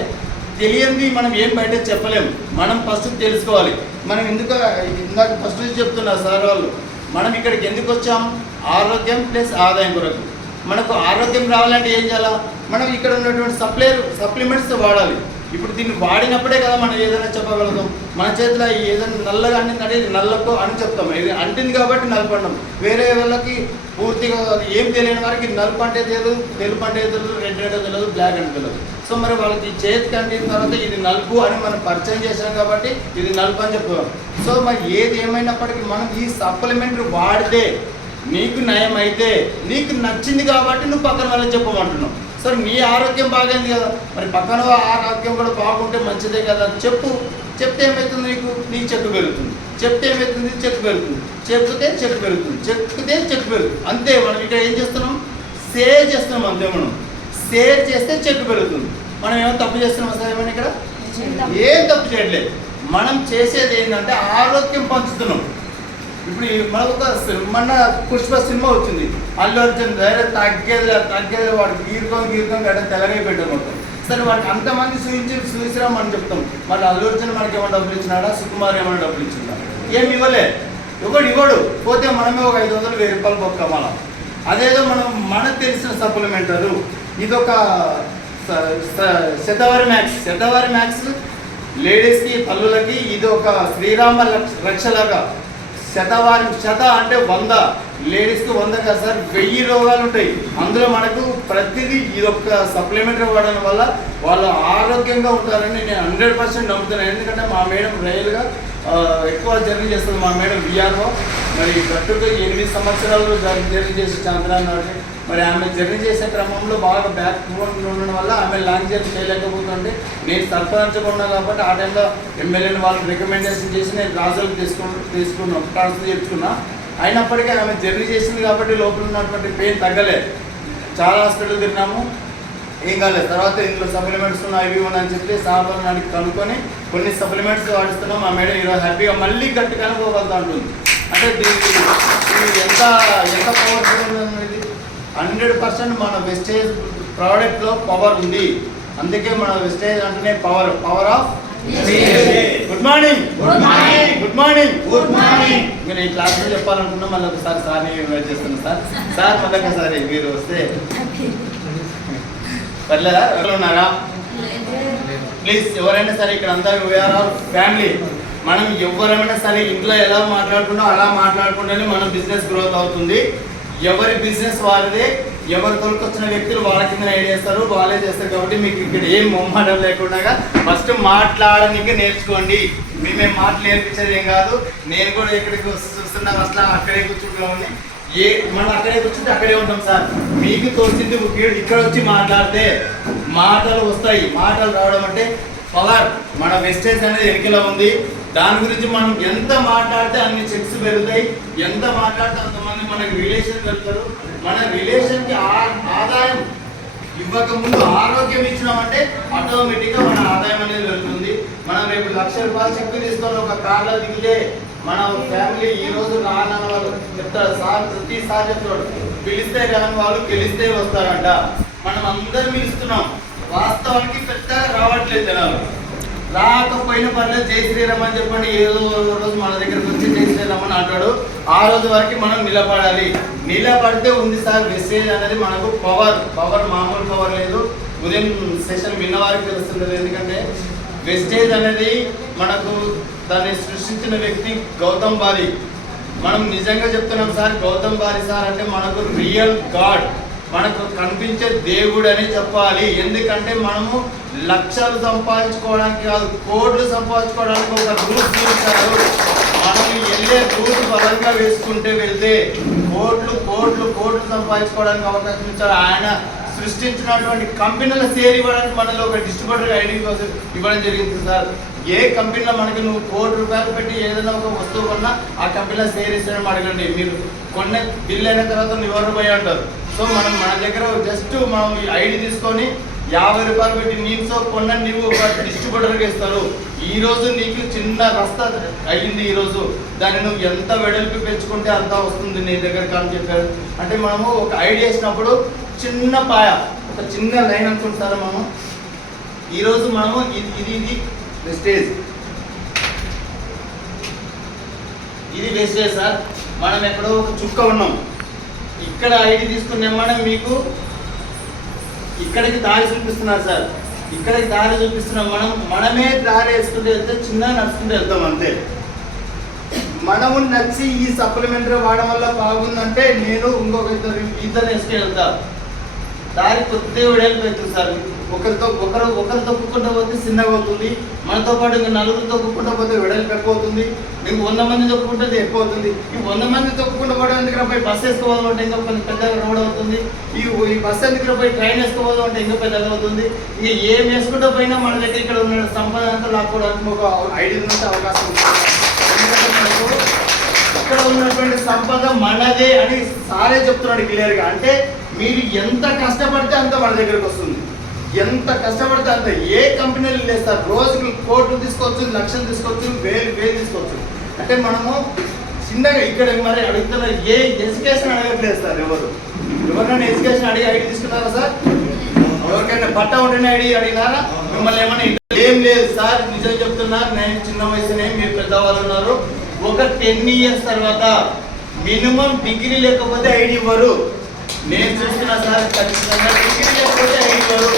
తెలియంది మనం ఏం బయట చెప్పలేము, మనం ఫస్ట్ తెలుసుకోవాలి. మనం ఇందాక ఫస్ట్ చెప్తున్నారు సార్ వాళ్ళు, మనం ఇక్కడికి ఎందుకు వచ్చాం? ఆరోగ్యం ప్లస్ ఆదాయం కొరకు. మనకు ఆరోగ్యం రావాలంటే ఏం చేయాలా? మనం ఇక్కడ ఉన్నటువంటి సప్లిమెంట్స్ వాడాలి. ఇప్పుడు దీన్ని వాడినప్పుడే కదా మనం ఏదైనా చెప్పగలుగుతాం. మన చేతిలో ఏదైనా నల్లగా అంటిందంటే ఇది నల్లకు అని చెప్తాం, ఇది అంటింది కాబట్టి నలుపు అంటాం. వేరే వాళ్ళకి పూర్తిగా ఏం తెలియని వారికి నలుపు అంటే తెలియదు, తెలుపు అంటే తెలియదు, రెడ్ అంటే తెలియదు, బ్లాక్ అంటే తెలియదు. సో మరి వాళ్ళకి చేతికి అంటిన తర్వాత ఇది నలుపు అని మనం పరిచయం చేసాం కాబట్టి ఇది నలుపు అని చెప్తాం. సో మరి ఏది ఏమైనప్పటికీ మనం ఈ సప్లిమెంట్ వాడితే నీకు నయం అయితే నీకు నచ్చింది కాబట్టి నువ్వు పక్కన వాళ్ళకి చెప్పమంటున్నావు. సరే నీ ఆరోగ్యం బాగైంది కదా, మరి పక్కన ఆరోగ్యం కూడా బాగుంటే మంచిదే కదా చెప్తే ఏమవుతుంది? నీకు చెక్కు పెరుగుతుంది. చెప్తే ఏమవుతుంది? చెక్కు పెరుగుతుంది. చెప్తే చెక్కు పెరుగుతుంది. అంతే. మనం ఇక్కడ ఏం చేస్తున్నాం? షేర్ చేస్తున్నాం అంతే. మనం షేర్ చేస్తే చెక్కు పెరుగుతుంది. మనం ఏమైనా తప్పు చేస్తున్నాం సార్? ఏమైనా ఇక్కడ ఏం తప్పు చేయట్లేదు. మనం చేసేది ఏంటంటే ఆరోగ్యం పంచుతున్నాం. ఇప్పుడు మనకు మొన్న పుష్ప సినిమా వచ్చింది, అల్లు అర్జున్ డైరెక్ట్ తగ్గేది వాడు గీరుకొని గడ్డ తెల్లగైపోయాడు మొత్తం. సరే వాడికి అంతమంది చూసిరాం అని చెప్తాం. మరి అల్లు అర్జున్ మనకి ఏమైనా డబ్బులు ఇచ్చినాడా? సుకుమార్ ఏమైనా డబ్బులు ఇచ్చినా? ఏమి ఇవ్వలే. ఇవ్వడు. పోతే మనమే ఒక 500-1000 రూపాయలు బొక్కమాల. అదేదో మనకు తెలిసిన సప్లిమెంటరు ఇదొక శతవారి మ్యాక్స్ లేడీస్కి తల్లులకి ఇది ఒక శ్రీరామ రక్షలాగా. శత అంటే 100, లేడీస్కి 100 కదా సార్, 1000 రోగాలు ఉంటాయి. అందులో మనకు ప్రతిదీ ఇదొక సప్లిమెంటరీ వాడడం వల్ల వాళ్ళు ఆరోగ్యంగా ఉంటారని నేను 100% నమ్ముతున్నాను. ఎందుకంటే మా మేడం రైలుగా ఎక్కువ జర్నీ చేస్తుంది. మా మేడం విఆర్ఓ. మరి గట్టుగా 8 సంవత్సరాలు జర్నీ చేసి చంద్రాన్ని. మరి ఆమె జర్నీ చేసే క్రమంలో బాగా బ్యాక్ ఉండడం వల్ల ఆమె లాంగ్ జర్నీ చేయలేకపోతుంటే నేను సర్పంచుకున్నా కాబట్టి ఆ టైంలో ఎమ్మెల్యేని వాళ్ళు రికమెండేషన్ చేసి నేను రాజులకు తీసుకున్నాను, ట్రాన్స్ఫర్ చేసుకున్నా. అయినప్పటికీ ఆమె జర్నీ చేసింది కాబట్టి లోపల ఉన్నటువంటి పెయిన్ తగ్గలేదు. చాలా హాస్పిటల్ తిరిగినాము, ఏం కాలేదు. తర్వాత ఇందులో సప్లిమెంట్స్ ఉన్నాయి, ఇవి ఉన్నాయని చెప్పి సార్లను అడిగి కనుక్కొని కొన్ని సప్లిమెంట్స్ వాడిస్తున్నాం. మా మేడం ఈరోజు హ్యాపీగా మళ్ళీ గట్టిగా పోగలుగుతూ ఉంటుంది. అంటే దీనికి ఎంత పవర్ఫుల్ అనేది 100% మన వెస్టేజ్ ప్రోడక్ట్లో పవర్ ఉంది. అందుకే మన వెస్టేజ్ అంటేనే పవర్ ఆఫ్. Good morning. నేను ఈ క్లాస్లో చెప్పాలనుకున్నా, మళ్ళీ ఒకసారి సార్ని ఇన్వైట్ చేస్తున్నాను. సార్ మళ్ళొకసారి మీరు వస్తే పర్లేదా? ఎవరు ఉన్నారా? ప్లీజ్ ఎవరైనా సరే ఇక్కడ అంతా వీఆర్ ఆల్ ఫ్యామిలీ. మనం ఎవరైనా సరే ఇంట్లో ఎలా మాట్లాడుకుంటాం అలా మాట్లాడుకుంటేనే మన బిజినెస్ గ్రోత్ అవుతుంది. ఎవరి బిజినెస్ వారిదే. ఎవరు తోలుకొచ్చిన వ్యక్తులు వాళ్ళ కింద చేస్తారు, వాళ్ళే చేస్తారు. కాబట్టి మీకు ఇక్కడ ఏం మొహమాటం లేకుండా ఫస్ట్ మాట్లాడడానికి నేర్చుకోండి. మేమేం మాటలు నేర్పించేది ఏం కాదు. నేను కూడా ఎక్కడికి చూస్తున్నా అసలు అక్కడే కూర్చుంటామని మనం అక్కడే కూర్చుంటే అక్కడే ఉంటాం సార్. మీకు తోచింది ఇక్కడ వచ్చి మాట్లాడితే మాటలు వస్తాయి. మాటలు రావడం అంటే పవర్. మన వెస్టేజ్ అనేది వెనుకలో ఉంది. దాని గురించి మనం ఎంత మాట్లాడితే అన్ని చెక్స్ పెరుగుతాయి. ఎంత మాట్లాడితే అంతమంది మనకి రిలేషన్ వెళ్తారు. మన రిలేషన్కి ఆదాయం ఇవ్వక ముందు ఆరోగ్యం ఇచ్చినామంటే ఆటోమేటిక్గా మన ఆదాయం అనేది పెరుగుతుంది. మనం రేపు ₹1,00,000 చెక్ తీసుకొని ఒక కార్లో దిగితే మన ఫ్యామిలీ ఈ రోజు రానన్న వాళ్ళు చెప్తారు సార్, ప్రతిసారి చెప్తాడు పిలిస్తే రాని వాళ్ళు గెలిస్తే వస్తారంట. మనం అందరం ఇస్తున్నాం, వాస్తవానికి పెద్దగా రావట్లేదు జనాలు. రాకపోయిన పర్లేదు జై శ్రీరామ్ అని చెప్పండి, ఏదో రోజు మన దగ్గరకు వచ్చి జై శ్రీరామ్ అని అంటాడు. ఆ రోజు వరకు మనం నిలబడాలి. నిలబడితే ఉంది సార్ మెసేజ్ అనేది మనకు పవర్ మామూలు పవర్ లేదు. ఉదయం సెషన్ విన్న వారికి తెలుస్తుంది. ఎందుకంటే వెస్టేజ్ అనేది మనకు దాన్ని సృష్టించిన వ్యక్తి గౌతమ్ బాలి. మనం నిజంగా చెప్తున్నాం సార్, గౌతమ్ బాలి సార్ అంటే మనకు రియల్ గాడ్, మనకు కనిపించే దేవుడు అని చెప్పాలి. ఎందుకంటే మనము లక్షలు సంపాదించుకోవడానికి కాదు, కోట్లు సంపాదించుకోవడానికి ఒక రూట్ చూపించారు. మనం వెళ్ళే రూట్ బలంగా వేసుకుంటే వెళ్తే కోట్లు కోట్లు కోట్లు సంపాదించుకోవడానికి అవకాశం ఇచ్చారు. ఆయన సృష్టించినటువంటి కంపెనీల షేర్ ఇవ్వడానికి మనలో ఒక డిస్ట్రిబ్యూటర్ ఐడి కోసం ఇవ్వడం జరిగింది సార్. ఏ కంపెనీలో మనకి నువ్వు ₹1,00,00,000 పెట్టి ఏదైనా ఒక వస్తువు కొన్నా ఆ కంపెనీలో షేర్ ఇస్తారని అడగండి. మీరు కొన్న బిల్ అయిన తర్వాత ₹1,000 అంటారు. సో మనం మన దగ్గర జస్ట్ మనం ఈ ఐడి తీసుకొని ₹50 పెట్టి నీతో కొన్న నువ్వు ఒక డిస్ట్రిబ్యూటర్కి ఇస్తారు. ఈ రోజు నీకు చిన్న రస్తా అయ్యింది, ఈ రోజు దాన్ని నువ్వు ఎంత వెడల్పి పెంచుకుంటే అంత వస్తుంది నీ దగ్గరకు అని చెప్పారు. అంటే మనము ఒక ఐడియా వేసినప్పుడు చిన్న పాయ, ఒక చిన్న లైన్ అనుకుంటారు మనము. ఈరోజు మనము ఇది వెస్టేజ్, ఇది వెస్టేజ్ సార్. మనం ఎక్కడో ఒక చుక్క ఉన్నాం, ఇక్కడ ఐడి తీసుకున్నాం. మనం మీకు ఇక్కడికి దారి చూపిస్తున్నారు సార్, ఇక్కడికి దారి చూపిస్తున్నాం. మనమే దారి వేసుకుంటూ వెళ్తే చిన్న నడుచుకుంటూ వెళ్తాం అంతే. మనము నచ్చి ఈ సప్లిమెంటరీ వాడడం వల్ల బాగుందంటే నేను ఇంకొక ఇద్దరు వేసుకుని వెళ్తా. దారి కొద్దిగా వెడల్పోతుంది సార్. ఒకరు తొక్కుకుంటూ పోతే చిన్నగా అవుతుంది, మనతో పాటు ఇంకా నలుగురు తొక్కుకుంటూ పోతే వెడల్పు ఎక్కువ అవుతుంది. మీకు 100 మంది తొక్కుకుంటే ఎక్కువ అవుతుంది. ఈ 100 మంది తొక్కుకుంటూ పోవడం ఎందుకు పోయి బస్సు వేసుకోవడం అంటే ఇంకా కొంచెం పెద్దగా రోడ్ అవుతుంది. ఈ బస్సు ఎందుకు పోయి ట్రైన్ వేసుకోవడం అంటే ఇంకా పెద్దగా అవుతుంది. ఇక ఏం వేసుకుంటూ పోయినా మన దగ్గర ఇక్కడ ఉన్న సంపద అంతా లాక్కోవడానికి ఒక ఐడి ఉంటే అవకాశం ఉంది. ఎందుకంటే మనకు ఇక్కడ ఉన్నటువంటి సంపద మనదే అని సారే చెప్తున్నాడు క్లియర్గా. అంటే మీరు ఎంత కష్టపడితే అంత మన దగ్గరకు వస్తుంది, ఎంత కష్టపడితే అంత. ఏ కంపెనీలు లేదు సార్, రోజుకి కోట్లు తీసుకోవచ్చు, లక్షలు తీసుకోవచ్చు, వేలు తీసుకోవచ్చు. అంటే మనము చిన్నగా ఇక్కడ మరి అడుగుతున్న ఏ ఎడ్యుకేషన్ అడగట్లేదు సార్. ఎవరినైనా ఎడ్యుకేషన్ అడిగి ఐడి తీసుకున్నారా సార్? ఎవరికైనా బట్ట ఉంటేనే ఐడి అడిగినారా? మిమ్మల్ని ఏమన్నా ఏం లేదు సార్, నిజం చెప్తున్నారు. నేను చిన్న వయసునే, మీరు పెద్దవాళ్ళు ఉన్నారు. ఒక 10 years తర్వాత మినిమం డిగ్రీ లేకపోతే ఐడి ఇవ్వరు. నేను చూస్తున్నా సార్, ఖచ్చితంగా డిగ్రీ లేకపోతే ఐడి ఇవ్వరు.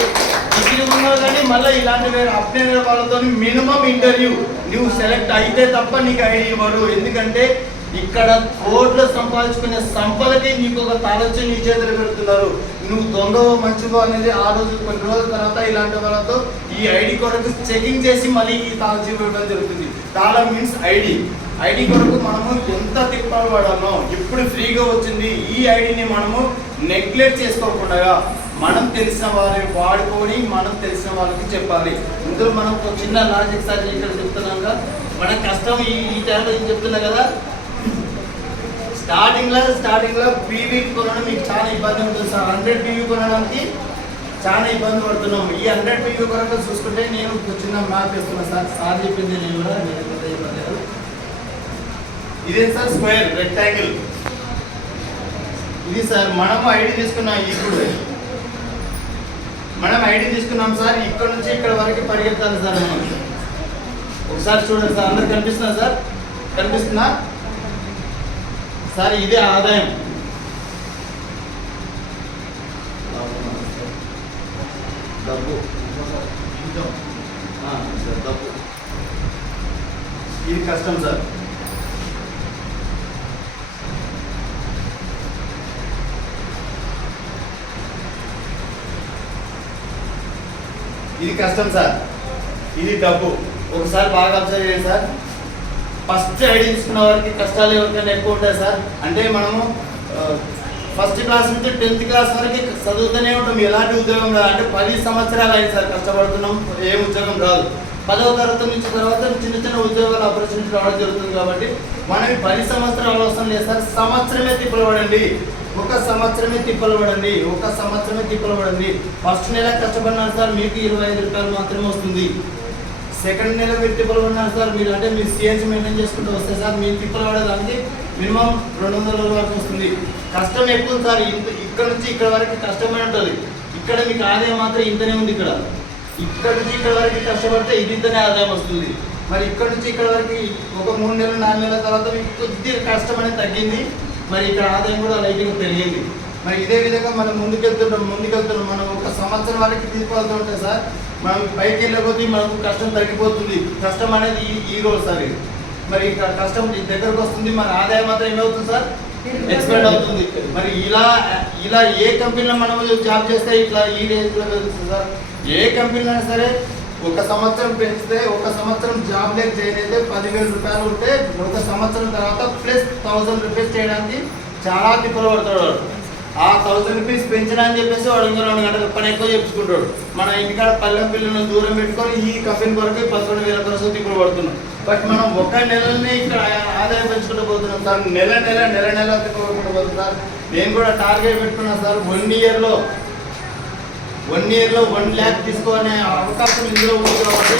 డిగ్రీ ఉన్నా కానీ మళ్ళీ ఇలాంటి వేరే అప్లైన వాళ్ళతో మినిమం ఇంటర్వ్యూ నువ్వు సెలెక్ట్ అయితే తప్ప నీకు ఐడి ఇవ్వరు. ఎందుకంటే ఇక్కడ కోట్లు సంపాదించుకునే సంపదకి నీకు ఒక తాళొచ్చి నీ చేతులు పెడుతున్నారు. నువ్వు దొంగవో మంచివో అనేది ఆ రోజు కొన్ని రోజుల తర్వాత ఇలాంటి వాళ్ళతో ఈ ఐడి కొరకు చెకింగ్ చేసి మళ్ళీ ఈ తాళం ఇవ్వడం జరుగుతుంది. తాళం మీన్స్ ఐడి కొరకు మనము ఎంత తిప్పాలు పడాలో ఇప్పుడు ఫ్రీగా వచ్చింది. ఈ ఐడిని మనము నెగ్లెక్ట్ చేసుకోకుండా మనం తెలిసిన వారిని వాడుకొని మనం తెలిసిన వాళ్ళకి చెప్పాలి. ఇందులో మనం ఒక చిన్న లాజిక్ సార్ ఇక్కడ చెప్తున్నాగా, మన కష్టం ఈ టైంలో చెప్తున్నా కదా. స్టార్టింగ్లో పీవీ కొనడం మీకు చాలా ఇబ్బంది ఉంటుంది సార్. 100 పీవీ కొనడానికి చాలా ఇబ్బంది పడుతున్నాం. ఈ 100 పీవీ కొరకు చూసుకుంటే నేను చిన్న మ్యాప్ వేస్తున్నా సార్ చెప్పింది నేను కూడా ఇబ్బంది. ఇదే సార్ స్క్వేర్ రెక్టాంగిల్. ఇది సార్ మనం ఐడి తీసుకున్నాం. ఇప్పుడు మనం ఐడి తీసుకున్నాం సార్. ఇక్కడ నుంచి ఇక్కడ వరకు పరిగెత్తాలి సార్. మనం ఒకసారి చూడండి సార్, అందరు కనిపిస్తున్నా సార్? కనిపిస్తున్నా సార్? ఇదే ఆదాయం. డబ్బు డబ్బు, ఇది కష్టం సార్. ఇది కష్టం సార్, ఇది డబ్బు. ఒకసారి బాగా అబ్జర్వ్ చేయండి సార్. ఫస్ట్ ఐడి తీసుకున్న వారికి కష్టాలు ఎవరికైనా ఎక్కువ ఉంటాయి సార్. అంటే మనము ఫస్ట్ క్లాస్ నుంచి 10th క్లాస్ వరకు చదువుతూనే ఉంటాం, ఎలాంటి ఉద్యోగం రాదు. అంటే 10 సంవత్సరాలు అయింది సార్ కష్టపడుతున్నాం, ఏం ఉద్యోగం రాదు. 10వ తరగతి నుంచి తర్వాత చిన్న చిన్న ఉద్యోగాలు ఆపర్చునిటీ రావడం జరుగుతుంది. కాబట్టి మనం 10 సంవత్సరాలు అవసరం లేదు సార్, సంవత్సరమే తిప్పబడండి. ఒక సంవత్సరమే తిప్పలు పడండి, ఒక సంవత్సరమే తిప్పలు పడండి. ఫస్ట్ నెల కష్టపడినారు సార్, మీకు 25 రూపాయలు మాత్రమే వస్తుంది. సెకండ్ నెల మీరు తిప్పలు పడినారు సార్, మీరు అంటే మీరు సిఎన్సీ మెయింటైన్ చేసుకుంటూ వస్తే సార్ మీరు తిప్పలు పడేదానికి మినిమం 200 రోజుల వరకు వస్తుంది. కష్టం ఎక్కువ సార్, ఇక్కడ నుంచి ఇక్కడ వరకు కష్టమే ఉంటుంది. ఇక్కడ మీకు ఆదాయం మాత్రం ఇంతనే ఉంది. ఇక్కడ నుంచి ఇక్కడ వరకు కష్టపడితే ఇది ఇంతనే ఆదాయం వస్తుంది. మరి ఇక్కడ నుంచి ఇక్కడ వరకు ఒక 3 నెలలు 4 నెలల తర్వాత మీకు కొద్దిగా కష్టం అనేది తగ్గింది, మరి ఇక్కడ ఆదాయం కూడా లైట్గా పెరిగింది. మరి ఇదే విధంగా మనం ముందుకెళ్తున్నాం. మనం ఒక సంవత్సరం వరకు తీసుకోవాల్సి ఉంటుంది సార్. మనం పైకి వెళ్ళకపోతే మనకు కష్టం తగ్గిపోతుంది. కష్టం అనేది ఈ రోజు సార్ ఇది. మరి కష్టం దగ్గరకు వస్తుంది, మన ఆదాయం మాత్రం ఏమవుతుంది సార్, ఎక్స్పెండ్ అవుతుంది. మరి ఇలా ఏ కంపెనీలో మనం జాబ్ చేస్తే ఇట్లా ఈ రేంజ్లో వెళ్తుంది సార్. ఏ కంపెనీలో అయినా సరే ఒక సంవత్సరం పెంచితే, ఒక సంవత్సరం జాబ్ లేక జాయిన్ అయితే 10,000 రూపాయలు ఉంటే ఒక సంవత్సరం తర్వాత ప్లస్ 1000 రూపీస్ చేయడానికి చాలా తిప్పలు పడతాడు. ఆ 1000 రూపీస్ పెంచడానికి చెప్పేసి వాడు ఇంకా 2 గంటల పని ఎక్కువ చెప్పుకుంటాడు. మన ఇంటికాడ పల్లెం పిల్లలను దూరం పెట్టుకొని ఈ కంపెనీ వరకు 11,000 కోసం తిప్పలు పడుతున్నాం. బట్ మనం ఒక నెలని ఇక్కడ ఆదాయం పెంచుకుంటూ పోతున్నాం సార్. నెల తిప్పకుండా పోతున్నాం సార్. నేను కూడా టార్గెట్ పెట్టుకున్నాను సార్. 1 ఇయర్లో 1 lakh తీసుకునే అవకాశం ఇందులో ఉంది కాబట్టి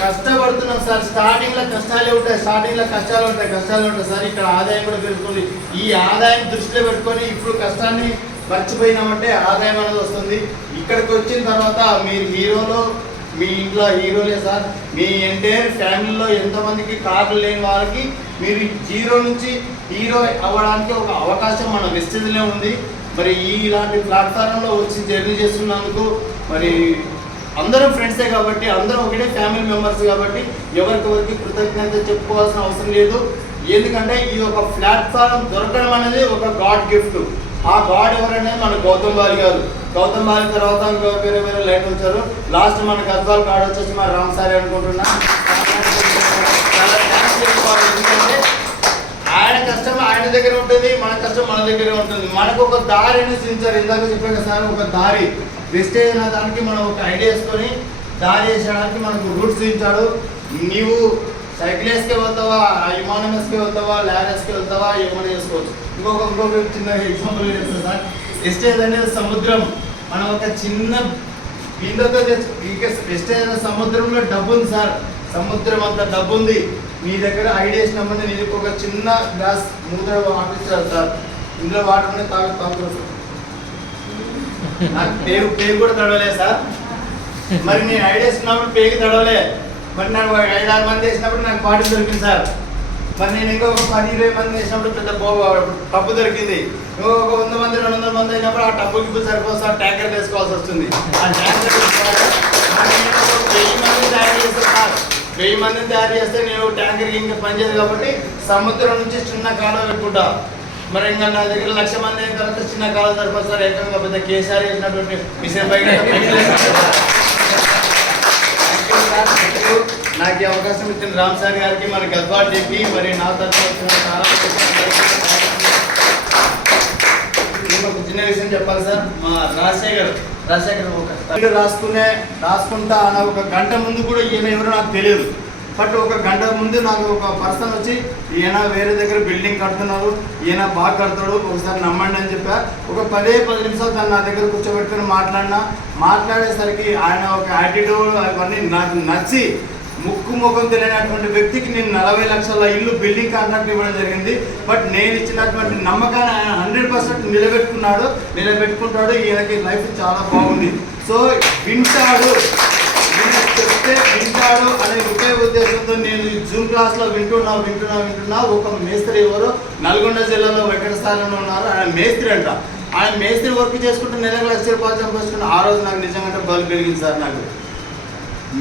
కష్టపడుతున్నాం సార్. స్టార్టింగ్లో కష్టాలు ఉంటాయి సార్. ఇక్కడ ఆదాయం కూడా పెరుగుతుంది. ఈ ఆదాయం దృష్టిలో పెట్టుకొని ఇప్పుడు కష్టాన్ని మర్చిపోయినామంటే ఆదాయం అనేది వస్తుంది. ఇక్కడికి వచ్చిన తర్వాత మీరు హీరోలో, మీ ఇంట్లో హీరోలే సార్. మీ ఎంటైర్ ఫ్యామిలీలో ఎంతమందికి కార్లు లేని వాళ్ళకి మీరు 0 నుంచి హీరో అవ్వడానికి ఒక అవకాశం మన వెస్టేజ్లో ఉంది. మరి ఇలాంటి ప్లాట్ఫారంలో వచ్చి జర్నీ చేస్తున్నందుకు మరి అందరం ఫ్రెండ్సే కాబట్టి, అందరం ఒకటే ఫ్యామిలీ మెంబర్స్ కాబట్టి ఎవరికొవరికి కృతజ్ఞత చెప్పుకోవాల్సిన అవసరం లేదు. ఎందుకంటే ఈ ఒక ప్లాట్ఫారం దొరకడం అనేది ఒక గాడ్ గిఫ్ట్. ఆ గాడ్ ఎవరనేది మన గౌతమ్ బాలి గారు. గౌతమ్ బాలి తర్వాత ఇంకా వేరే లైట్ వచ్చారు. లాస్ట్ మన గద్వాల్ కార్డు వచ్చేసి మన రామ్ సారి అనుకుంటున్నా. చాలా థ్యాంక్స్ చెప్పుకోవాలి. ఎందుకంటే ఆయన కష్టం ఆయన దగ్గర ఉంటుంది, మన కష్టం మన దగ్గరే ఉంటుంది. మనకు ఒక దారి సృష్టించారు. ఇందాక చెప్పాను సార్, ఒక దారి వెస్టేజ్ అనే దానికి మనం ఒక ఐడియా వేసుకొని దారి వేసడానికి మనకు రూట్ సృష్టించాడు. నీవు సైకిల్ వేసుకే వెళ్తావా, విమానం వేసుకే వెళ్తావా, ల్యాడ్ వేసుకే వెళ్తావా, ఏమైనా చేసుకోవచ్చు. ఇంకొక చిన్న ఎగ్జాంపుల్ చెప్తాను సార్. వెస్టేజ్ అనేది సముద్రం. మనం ఒక చిన్న బిందెతో వెస్టేజ్ అనే సముద్రంలో డబ్బు ఉంది సార్. సముద్రం అంత డబ్బు ఉంది. మీ దగ్గర ఐడియా వేసినామంటే నేను ఒక చిన్న గ్లాస్ మూత ఆపిస్తారు సార్. ఇందులో వాటర్ అనేది తాగుతారు సార్. నాకు పేరు కూడా తడవలేదు సార్. మరి నేను ఐడియా వేసినప్పుడు పేరుకి తడవలే. మరి నాకు 5-6 మంది వేసినప్పుడు నాకు బాటిల్ దొరికింది సార్. మరి నేను ఇంకొక 10-20 మంది వేసినప్పుడు పెద్ద టబ్బు దొరికింది. ఇంకొక 100 మంది 200 మంది అయినప్పుడు ఆ టబ్బుకి సరిపోతుంది సార్. ట్యాంకర్ వేసుకోవాల్సి వస్తుంది. ఆ ట్యాంకర్ 1000 మంది తయారు చేస్తాను సార్. 1000 మందిని తయారు చేస్తే నేను ట్యాంకర్కి ఇంకా పనిచేయదు కాబట్టి సముద్రం నుంచి చిన్న కాలం పెట్టుకుంటా. మరి ఇంకా నా దగ్గర 1,00,000 మంది అయిన తర్వాత చిన్న కాలం సరిపోతుంది సార్. ఏకంగా పెద్ద కేసీఆర్ చేసినటువంటి మిషన్ బయట నాకు ఈ అవకాశం ఇచ్చిన రామ్ సార్ గారికి, మన గద్వాల్ చెప్పి మరి నా తరఫున చాలా ఒక చిన్న విషయం చెప్పాలి సార్. మా రాజశేఖర్ ఒక రాసుకుంటా అన్న ఒక గంట ముందు కూడా ఈయన ఎవరో నాకు తెలియదు. బట్ ఒక గంట ముందు నాకు ఒక పర్సన్ వచ్చి ఈయన వేరే దగ్గర బిల్డింగ్ కడుతున్నారు, ఈయన బాగా కడతాడు, ఒకసారి నమ్మండి అని చెప్పా. ఒక 10 నిమిషాలు తను నా దగ్గర కూర్చోబెట్టుకుని మాట్లాడేసరికి ఆయన ఒక యాటిట్యూడ్ అవన్నీ నాకు నచ్చి ముఖం తెలియనటువంటి వ్యక్తికి నేను 40 లక్షల ఇల్లు బిల్డింగ్ కాంట్రాక్ట్ ఇవ్వడం జరిగింది. బట్ నేను ఇచ్చినటువంటి నమ్మకాన్ని ఆయన 100% నిలబెట్టుకుంటాడు. ఈయనకి లైఫ్ చాలా బాగుంది. సో వింటాడు అనే ఒకే ఉద్దేశంతో నేను జూమ్ క్లాస్లో వింటున్నా. ఒక మేస్త్రి ఎవరు నల్గొండ జిల్లాలో వెంకటస్థానంలో ఉన్నారు. ఆయన మేస్త్రి అంట. ఆయన మేస్త్రి వర్క్ చేసుకుంటూ నెలకు 1,00,000 రూపాయలు సంపాదించుకుంటే ఆ రోజు నాకు నిజంగా బలు పెరిగింది సార్. నాకు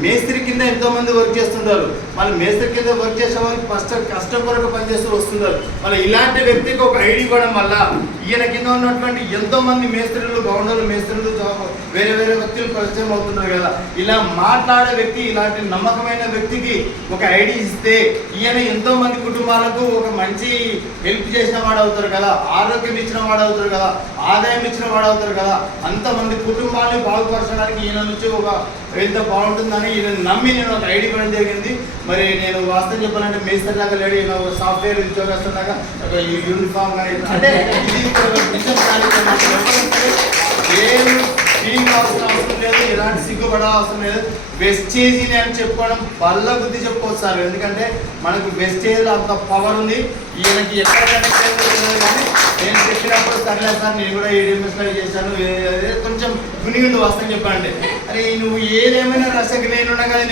మేస్త్రి కింద ఎంతోమంది వర్క్ చేస్తుంటారు. వాళ్ళు మేస్త్రి కింద వర్క్ చేసే వాళ్ళు ఫస్ట్ కష్టం కొరకు పనిచేస్తూ వస్తుంటారు. వాళ్ళు ఇలాంటి వ్యక్తికి ఒక ఐడి ఇవ్వడం వల్ల ఈయన కింద ఉన్నటువంటి ఎంతోమంది మేస్త్రులు, గౌండర్లు, మేస్త్రులు, వేరే వ్యక్తులు పరిచయం అవుతున్నారు కదా. ఇలా మాట్లాడే వ్యక్తి, ఇలాంటి నమ్మకమైన వ్యక్తికి ఒక ఐడి ఇస్తే ఈయన ఎంతోమంది కుటుంబాలకు ఒక మంచి హెల్ప్ చేసిన వాడు అవుతారు కదా, ఆరోగ్యం ఇచ్చిన వాడు అవుతారు కదా, ఆదాయం ఇచ్చిన వాడు అవుతారు కదా. అంతమంది కుటుంబాన్ని బాగుపరచడానికి ఈయన నుంచి ఒక ఎంత బాగుంటుంది ఉంటుందని ఇది నమ్మి నేను ఒక ఐడి ఇవ్వడం జరిగింది. మరి నేను వాస్తవం చెప్పాలంటే మేస్టర్ దాకా లేడు, ఒక సాఫ్ట్వేర్ ఉద్యోగస్తున్న దాకా ఒక యూనిఫామ్ కానీ అంటే ఇది బిజినెస్ ఏం ఫీల్ కావాల్సిన అవసరం లేదు, ఎలాంటి సిగ్గుపడాల్సిన అవసరం లేదు. వెస్టేజీని అని చెప్పుకోవడం వల్ల బుద్ధి చెప్పుకోవచ్చు సార్. ఎందుకంటే మనకు వెస్టేజ్లో అంత పవర్ ఉంది. ఈయనకి ఎక్కడ కనెక్ట్ అయిందో కానీ నేను చెప్పినప్పుడు సర్లే సార్ నేను కూడా ఏడిఎంఎస్లో చేశాను, కొంచెం గునిగుండు వాస్తవం చెప్పాలంటే అరే నువ్వు ఏదేమైనా రసకి నేనున్నా కానీ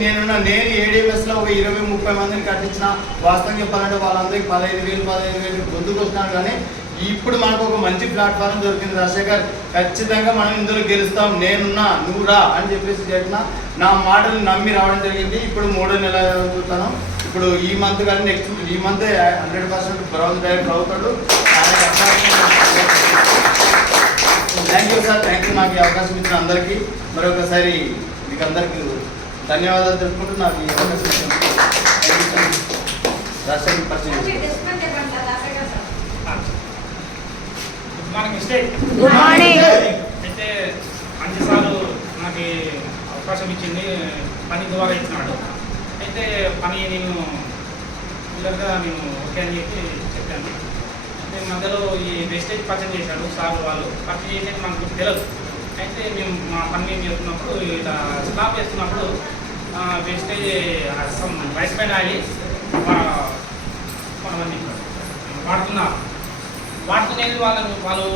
నేనున్నా నేను ఏడిఎంఎస్లో ఒక 20-30 మందిని కట్టించిన. వాస్తవం చెప్పాలంటే వాళ్ళందరికీ 15,000 ముందుకు వస్తున్నాను. కానీ ఇప్పుడు మనకు ఒక మంచి ప్లాట్ఫామ్ దొరికింది రాజశేఖర్, ఖచ్చితంగా మనం ఇందులో గెలుస్తాం, నేనున్నా నువ్వు రా అని చెప్పేసి చెప్పిన నా మాటలు నమ్మి రావడం జరిగింది. ఇప్పుడు 3వ నెల చూస్తాను. ఇప్పుడు ఈ మంత్ కానీ నెక్స్ట్ ఈ మంత్ 100% బ్రౌజ్ డైరెక్టర్ అవుతాడు. Thank you sir, thank you నాకు ఈ అవకాశం ఇచ్చిన అందరికీ. మరొకసారి మీకు అందరికీ ధన్యవాదాలు తెలుపుకుంటూ నాకు ఈ అవకాశం ఇచ్చిన రాజశేఖర్ పరిచయం. Good morning. అయితే మంచి సార్లు నాకు అవకాశం ఇచ్చింది, పని ద్వారా ఇచ్చినాడు. అయితే పని నేను ఓకే అని చెప్పి చెప్పాను. అయితే మధ్యలో ఈ వేస్టేజ్ పర్చేజ్ చేశాడు సార్, వాళ్ళు పర్చేజ్ చేసేది మనకు తెలియదు. అయితే మేము మా పని మేము చేస్తున్నప్పుడు ఇలా స్టాప్ చేస్తున్నప్పుడు వేస్టేజ్ రైస్ పైన ఆగి వాడుతున్నారు. వాడుకునేది వాళ్ళు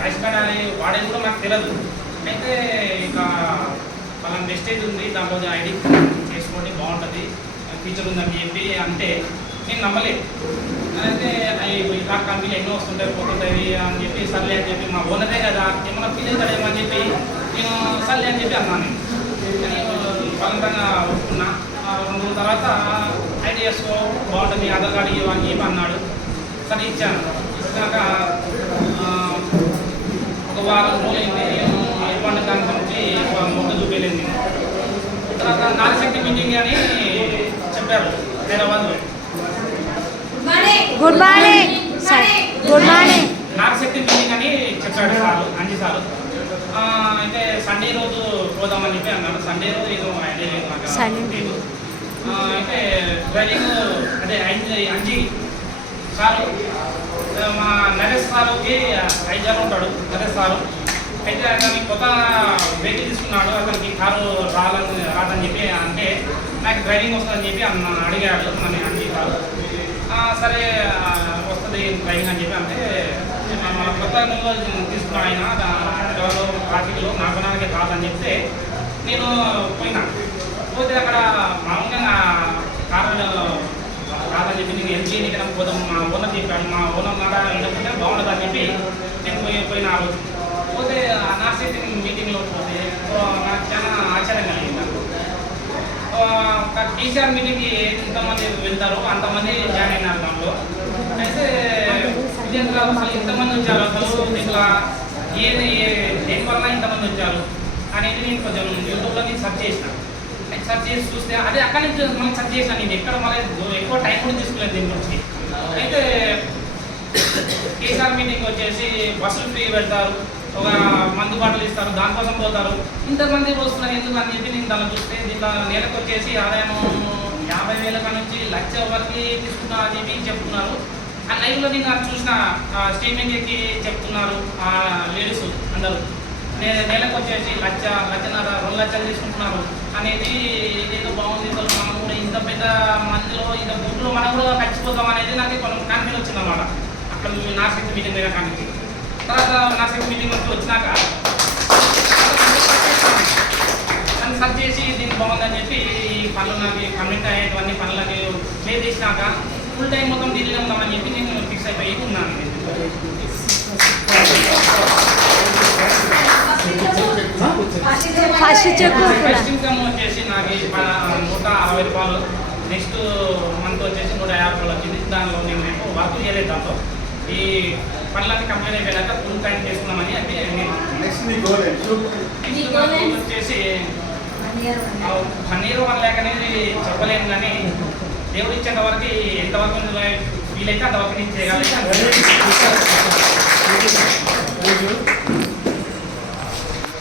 రైస్ పడాలి వాడేది కూడా నాకు తెలియదు. అయితే ఇక వాళ్ళని వెస్టేజ్ ఉంది, దాంట్లో ఐడి చేసుకోండి బాగుంటుంది ఫీచర్ ఉందని చెప్పి అంటే నేను నమ్మలేదు. అయితే ఇలా కంపెనీలు ఎన్నో వస్తుంటాయి పోతుంటాయి అని చెప్పి సర్లే అని చెప్పి మా ఓనరే కదా ఏమన్నా ఫీల్ అవుతాడేమో అని చెప్పి నేను సర్లే అని చెప్పి అన్నాను. కానీ బలవంతంగా ఒప్పుకున్నా. 2 రోజుల తర్వాత ఐడి చేసుకో బాగుంటుంది ఆధార్ కార్డు ఇవ్వని చెప్పి అన్నాడు. సరే ఇచ్చాను. ఇచ్చినాక ఒక వారం రోజులైంది, ఎటువంటి దాని గురించి మొక్క చూపించలేదు. తర్వాత నాలుగు మీటింగ్ అని చెప్పారు హైదరాబాద్లో. Good morning good morning. Nagashakti meeting అని చెప్పాడు సారు, అంజీ సారు. అయితే సండే రోజు పోదామని చెప్పి అన్నాడు. సండే రోజు ఏదో ఐడియా లేదు నాకు. అయితే డ్రైవింగ్ అదే అంజీ సారు మా నరేష్ సారుకి 5 ఉంటాడు నరేష్ సారు. అయితే అతనికి కొత్త వెహికల్ తీసుకున్నాడు, అతనికి కారు రాదని చెప్పి అంటే నాకు డ్రైవింగ్ వస్తుందని చెప్పి అడిగాడు మన అంజీ సారు. సరే వస్తుంది డ్రైవింగ్ అని చెప్పి అంటే మన కొత్త తీసుకున్నాడు ఆయన ట్రాఫిక్లో నాకు కాదని చెప్తే నేను పోతే అక్కడ మామూలుగా కారు కాదని చెప్పి నేను ఎల్జీ ఇక్కడ పోదాం మా ఓనర్ చెప్పాడు. మా ఓనర్ మాట ఎందుకంటే బాగుండదు అని చెప్పి నేను పోయిన ఆ రోజు పోతే నార్సింగ్ మీటింగ్లో పోతే నాకు చాలా ఆశ్చర్యం కలిగింది. టీసీఆర్ మీటింగ్కి ఎంతమంది వెళ్తారో అంతమంది జాయిన్ అయినారు దాంట్లో. అయితే దీంట్లో అసలు ఇంతమంది వచ్చారు, అసలు దీంట్లో దేనివల్ల ఇంతమంది వచ్చారు అనేది నేను కొంచెం యూట్యూబ్లో నేను సెర్చ్ చేసిన. సెర్చ్ చేసి చూస్తే అదే అక్కడి నుంచి మళ్ళీ సెర్చ్ చేసినా నేను ఎక్కడ మళ్ళీ ఎక్కువ టైం కూడా తీసుకోలేదు దీని గురించి. అయితే కేసీఆర్ మీటింగ్ వచ్చేసి బస్సులు ఫ్రీ పెడతారు, ఒక మందు బాటలు ఇస్తారు, దానికోసం పోతారు, ఇంతమంది వస్తున్నారు ఎందుకు అని చెప్పి నేను దాన్ని చూస్తే దీంట్లో నెలకు వచ్చేసి ఆదాయం 50,000 నుంచి 1,00,000 వరకు తీసుకున్నారు అని చెప్పి చెప్తున్నారు. ఆ లైవ్లో నేను చూసిన స్టేట్మెంట్ ఎక్కి చెప్తున్నారు ఆ లేడీస్ అందరూ నెలకు వచ్చేసి 1,00,000, 1,50,000, 2 లక్షలు తీసుకుంటున్నారు అనేది ఏదో బాగుంది. మనం కూడా ఇంత పెద్ద మందిలో ఇంత గుంపులో మనం కూడా ఖర్చిపోతాం అనేది నాకు కొంచెం కాన్ఫిడెన్స్ వచ్చింది అన్నమాట. అక్కడ నాశక్తి మీటింగ్ దగ్గర కానీ తర్వాత నాశక్తి మీటింగ్ నుంచి వచ్చినాక నన్ను సర్చ్ చేసి దీన్ని బాగుందని చెప్పి ఈ పనులు నాకు కమిట్ అయ్యేటువంటి పనులని క్లియర్ చేసినాక ఫుల్ టైం మొత్తం ఢిల్లీలో ఉందామని చెప్పి నేను ఫిక్స్ అయిపోయి ఉన్నాను. ఫస్ట్ ఇన్కమ్ వచ్చేసి నాకు 160 రూపాయలు, నెక్స్ట్ మంత్ వచ్చేసి 150 రూపాయలు వచ్చింది. దానిలో నేను వర్క్ చేయలేదు. దాంట్లో ఈ పనులన్నీ కంప్లీట్ అయిపోయాక ఫుల్ టైం చేసుకున్నామని అంటే వచ్చేసి 1 year 1 lakh అనేది చెప్పలేము. కానీ దేవుడు ఇచ్చేంత వరకు ఎంతవరకు వీలైతే అంతవరకు నేను చేయగలిగాను.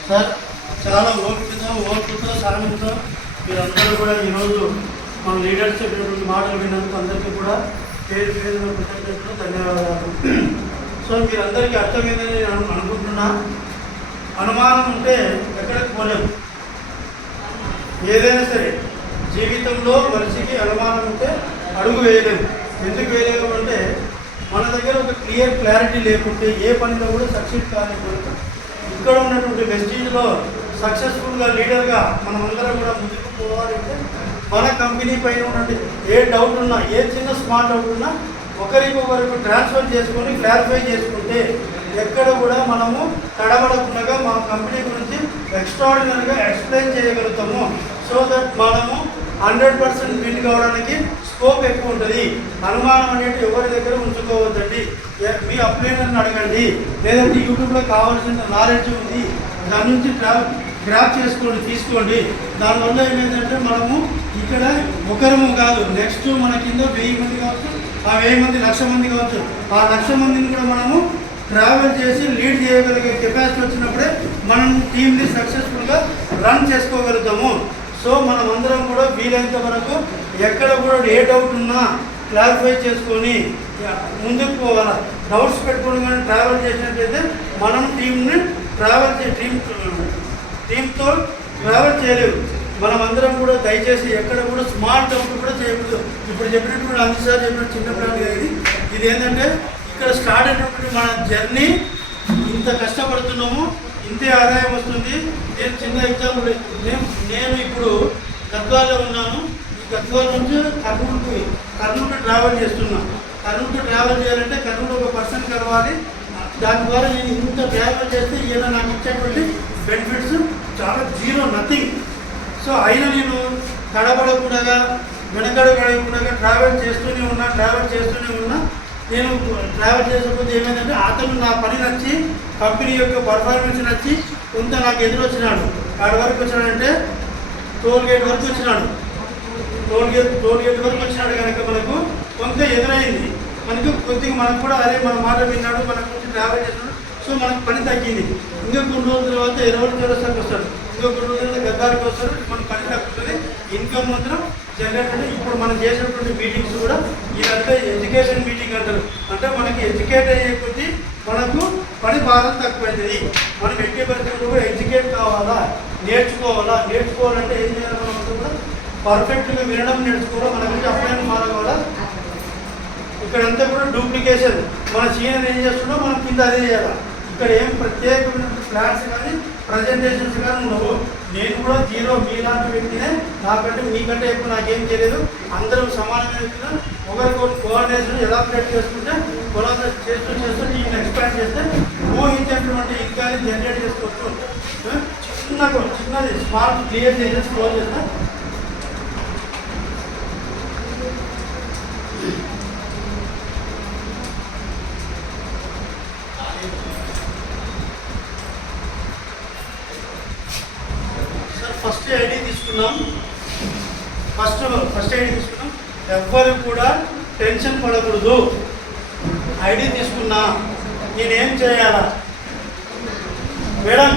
సార్ చాలా ఓపికతో సహనంతో మీరందరూ కూడా ఈరోజు మన లీడర్స్ చెప్పినటువంటి మాటలు విన్నందుకు అందరికీ కూడా పేరు పేరున కృతజ్ఞతలు, ధన్యవాదాలు. సో మీరందరికీ అర్థమైందని నేను అనుకుంటున్నా. అనుమానం ఉంటే ఎక్కడికి పోలేము. ఏదైనా సరే జీవితంలో మనిషికి అనుమానం ఉంటే అడుగు వేయలేము. ఎందుకు వేయలేము అంటే మన దగ్గర ఒక క్లారిటీ లేకుంటే ఏ పనిలో కూడా సక్సెస్ కాలేకపోతే ఇక్కడ ఉన్నటువంటి వెస్టీజ్లో సక్సెస్ఫుల్గా లీడర్గా మనం అందరం కూడా ముందుకు పోవాలంటే మన కంపెనీ పైన ఉన్నటువంటి ఏ డౌట్ ఉన్నా, ఏ చిన్న స్మాల్ డౌట్ ఉన్నా ఒకరికొకరికి ట్రాన్స్ఫర్ చేసుకొని క్లారిఫై చేసుకుంటే ఎక్కడ కూడా మనము తడబడకుండా మా కంపెనీ గురించి ఎక్స్ట్రాడినరీగా ఎక్స్ప్లెయిన్ చేయగలుగుతాము. సో దట్ మనము 100% విన్ కావడానికి స్కోప్ ఎక్కువ ఉంటుంది. అనుమానం అనేది ఎవరి దగ్గర ఉంచుకోవద్దండి. మీ అప్లైనర్ని అడగండి, లేదంటే యూట్యూబ్లో కావాల్సిన నాలెడ్జ్ ఉంది, దాని నుంచి గ్రాప్ చేసుకోండి, తీసుకోండి. దానివల్ల ఏమైందంటే మనము ఇక్కడ ఒకరము కాదు, నెక్స్ట్ మన కింద 1000 మంది కావచ్చు, ఆ 1000 మంది 1,00,000 మంది కావచ్చు. ఆ 1,00,000 మందిని కూడా మనము ట్రావెల్ చేసి లీడ్ చేయగలిగే కెపాసిటీ వచ్చినప్పుడే మనం టీమ్ని సక్సెస్ఫుల్గా రన్ చేసుకోగలుగుతాము. సో మనం అందరం కూడా వీలైనంత వరకు ఎక్కడ కూడా ఏ డౌట్ ఉన్నా క్లారిఫై చేసుకొని ముందుకు పోవాలి. డౌట్స్ పెట్టుకొని కానీ ట్రావెల్ చేసినట్లయితే మనం టీంని టీంతో ట్రావెల్ చేయలేము. మనం అందరం కూడా దయచేసి ఎక్కడ కూడా స్మార్ట్ డౌట్ కూడా చేయకూడదు. ఇప్పుడు చెప్పినప్పుడు అందిసారి చెప్పినట్టు చిన్న ప్లాన్ ఇది ఏంటంటే ఇక్కడ స్టార్ట్ అయినప్పుడు మన జర్నీ ఇంత కష్టపడుతున్నాము, ఇంతే ఆదాయం వస్తుంది. నేను చిన్న ఎగ్జాంపుల్, నేను ఇప్పుడు గద్వాల్లో ఉన్నాను. ఈ గద్వాల నుంచి కర్నూలు ట్రావెల్ చేస్తున్నాను. కర్నూలు ట్రావెల్ చేయాలంటే కర్నూలు ఒక పర్సన్ కలవాలి. దాని ద్వారా నేను ఇంత ట్రావెల్ చేస్తే ఈయన నాకు ఇచ్చేటువంటి బెనిఫిట్స్ చాలా జీరో, నథింగ్. సో అయినా నేను తడబడకుండా వెనకడకుండా ట్రావెల్ చేస్తూనే ఉన్నా. నేను ట్రావెల్ చేసేకపోతే ఏమైందంటే అతను నా పని నచ్చి, కంపెనీ యొక్క పర్ఫార్మెన్స్ నచ్చి కొంత నాకు ఎదురొచ్చినాడు. ఆడ వరకు వచ్చినాడంటే టోల్ గేట్ వరకు వచ్చినాడు. టోల్ గేట్ వరకు వచ్చినాడు కనుక మనకు కొంత ఎదురైంది. కొద్దిగా మనకు కూడా అదే మన మాట విన్నాడు, మన గురించి ట్రావెల్ చేస్తున్నాడు. సో మనకు పని తగ్గింది. ఇంకా కొన్ని రోజుల తర్వాత 20 చౌరస్తాకి వస్తాడు, ఇంకా కొన్ని రోజుల తర్వాత గద్దారికి వస్తాడు. మన పని తగ్గుతుంది, ఇన్కమ్ మాత్రం జనరేట్. అంటే ఇప్పుడు మనం చేసినటువంటి మీటింగ్స్ కూడా ఇదంతా ఎడ్యుకేషన్ మీటింగ్ అంటారు. అంటే మనకి ఎడ్యుకేట్ అయ్యే కొద్దీ మనకు పని భారం తక్కువైతుంది. మనం ఎట్టి పరిస్థితుల్లో కూడా ఎడ్యుకేట్ కావాలా, నేర్చుకోవాలంటే ఏం చేయాలి? మనం కూడా పర్ఫెక్ట్గా వినడం నేర్చుకోవాలి. మన గురించి అప్లైన్ మారవాలా. ఇక్కడంతా కూడా డూప్లికేషన్. మన సీనియర్ ఏం చేస్తున్నా మనం కింద అదే చేయాలి. ఇక్కడ ఏం ప్రత్యేకమైన ప్లాన్స్ కానీ ప్రజెంటేషన్స్ కానీ ఉండవు. నేను కూడా జీరో మీలాంటి వ్యక్తినే, నాకంటే మీకంటే ఎక్కువ నాకేం తెలియదు. అందరూ సమానమైన వ్యక్తులు. ఒకరికొకరు కోఆర్డినేషన్ ఎలాబరేట్ చేసుకుంటే కొలాబరేట్ చేస్తూ దీన్ని ఎక్స్పాండ్ చేస్తే ఊహించినటువంటి ఇన్కాన్ని జనరేట్ చేసుకోవచ్చు. చిన్నది స్మార్ట్ క్లియర్ చేసేసి క్లోజ్ చేస్తా. ఫస్ట్ ఐడి తీసుకున్నాం. ఎవ్వరు కూడా టెన్షన్ పడకూడదు. ఐడి తీసుకున్నా, నేనేం చేయాలా మేడం?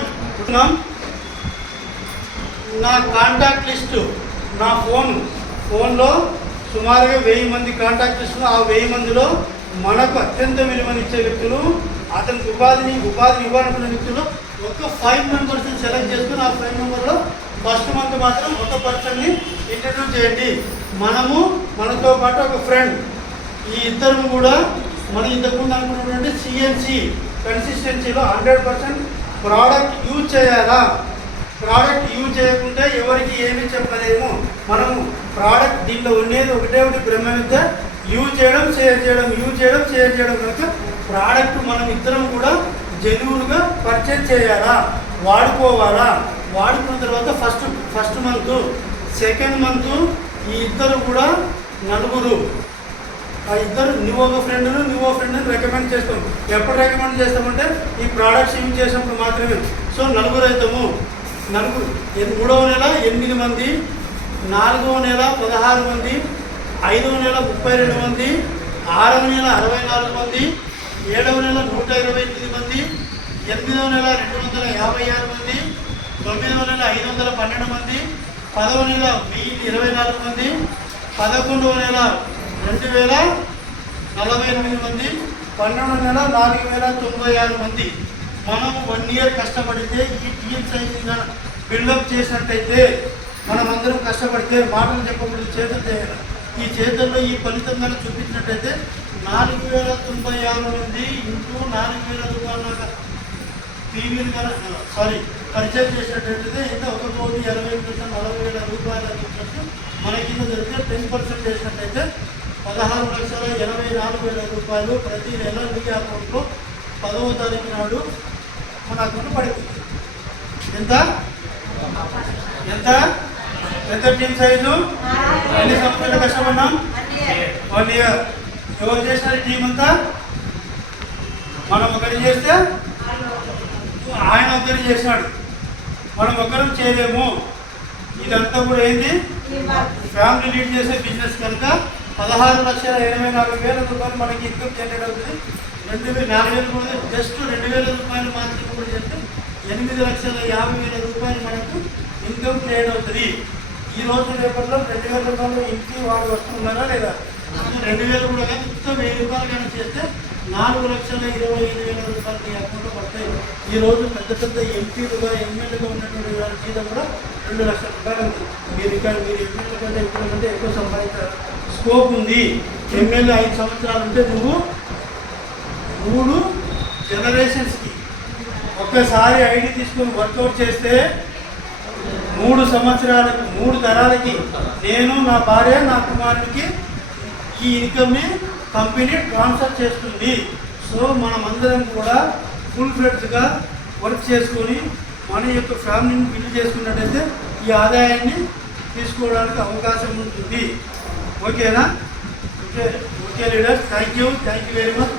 నా కాంటాక్ట్ లిస్టు, నా ఫోన్లో సుమారుగా 1000 మంది కాంటాక్ట్ లిస్టులు. ఆ 1000 మందిలో మనకు అత్యంత విలువనిచ్చే వ్యక్తులు, అతనికి ఉపాధిని ఇవ్వాలనుకున్న వ్యక్తులు ఒక 5 మెంబర్స్ని సెలెక్ట్ చేసుకుని ఆ 5 మెంబర్లో ఫస్ట్ మంత్ మాత్రం ఒక పర్సన్ని ఇంట్రడ్యూస్ చేయండి. మనతో పాటు ఒక ఫ్రెండ్. ఈ ఇద్దరు కూడా మనం ఇంతకుముందు అనుకున్నటువంటి సిఎన్సి కన్సిస్టెన్సీలో 100% ప్రోడక్ట్ యూజ్ చేయాలా. ప్రోడక్ట్ యూజ్ చేయకుంటే ఎవరికి ఏమీ చెప్పలేము. మనము ప్రోడక్ట్ దీంట్లో ఉండేది ఒకటే బ్రహ్మ విద్య. యూజ్ చేయడం, షేర్ చేయడం కనుక ప్రోడక్ట్ మనం ఇద్దరం కూడా జెన్యూన్గా పర్చేజ్ చేయాలా, వాడుకోవాలా. వాడుకున్న తర్వాత ఫస్ట్ మంత్, సెకండ్ మంత్ ఈ ఇద్దరు కూడా నలుగురు. ఆ ఇద్దరు నువ్వు ఒక ఫ్రెండ్ని రికమెండ్ చేస్తాం. ఎప్పుడు రికమెండ్ చేస్తామంటే ఈ ప్రోడక్ట్స్ యూజ్ చేసినప్పుడు మాత్రమే. సో నలుగురు అవుతాము. మూడవ నెల 8 మంది, 4వ నెల 16 మంది, 5వ నెల 32 మంది, 6వ నెల 64 మంది, 7వ నెల 128 మంది, 8వ నెల 256 మంది, 9వ నెల 512 మంది, 10వ నెల 1024 మంది, 11వ నెల 2048 మంది, 12వ నెల 4096 మంది. మనం 1 ఇయర్ కష్టపడితే ఈ టీఎం సైజ్ బిల్డప్ చేసినట్టయితే, మనమందరం కష్టపడితే, మాటలు చెప్పకూడదు, చేతులు చేయాలి. ఈ చేతుల్లో ఈ ఫలితం కనుక చూపించినట్టయితే 4096 మంది ఇంటూ 4000 రూపాయల టీవీలు పర్చేజ్ చేసినట్టయితే ఇంత 1,80,40,000 రూపాయలు చూసినట్టు మన కింద జరిగితే 10% చేసినట్టయితే 16,84,000 రూపాయలు ప్రతి నెల మీ అకౌంట్లో 10వ తారీఖు నాడు మన అకౌంట్ పడుతుంది. ఎంత ఎంత ఎంత టీం సైజు? ఎన్ని సంవత్సరాలు కష్టపడినాం? 1 ఇయర్. ఎవరు చేసినారు టీం అంతా? మనం ఒకరి చేస్తే ఆయన ఒకరు చేసినాడు, మనం ఒకరం చేయలేము. ఇదంతా కూడా ఏంది? ఫ్యామిలీ లీడ్ చేసే బిజినెస్ కనుక 16,84,000 రూపాయలు మనకి ఇన్కమ్ జనరేట్ అవుతుంది. 4,000 కూడా జస్ట్ 2,000 రూపాయలు మాత్రమే కూడా చేస్తే 8,50,000 రూపాయలు మనకు ఇన్కమ్ క్రియేట్ అవుతుంది. ఈ రోజు రేపట్లో 2,000 రూపాయలు ఇంటికి వాడు వస్తున్నారా లేదా? 2,000 కూడా కానీ ఇంత 1,000 రూపాయలు కానీ చేస్తే 4,25,000 రూపాయలు మీ అకౌంట్లో పడతాయి. ఈ రోజు పెద్ద పెద్ద ఎంపీలుగా ఎమ్మెల్యేగా ఉన్నటువంటి వాళ్ళ జీతం కూడా 2 లక్షల రూపాయలు ఉంది. మీరు ఎమ్మెల్యే కంటే ఎక్కువ సంపాదించారు, స్కోప్ ఉంది. ఎమ్మెల్యే 5 సంవత్సరాలు ఉంటే నువ్వు 3 జనరేషన్స్కి ఒక్కసారి ఐడి తీసుకొని వర్కౌట్ చేస్తే 3 సంవత్సరాలకి 3 తరాలకి నేను, నా భార్య, నా కుమారుడికి ఈ ఇన్కమ్ని కంపెనీ ట్రాన్స్ఫర్ చేస్తుంది. సో మనమందరం కూడా ఫుల్ ఫ్లెడ్జ్గా వర్క్ చేసుకొని మన యొక్క ఫ్యామిలీని బిల్డ్ చేసుకున్నట్టయితే ఈ ఆదాయాన్ని తీసుకోవడానికి అవకాశం ఉంటుంది. ఓకేనా? Okay leaders, thank you very much.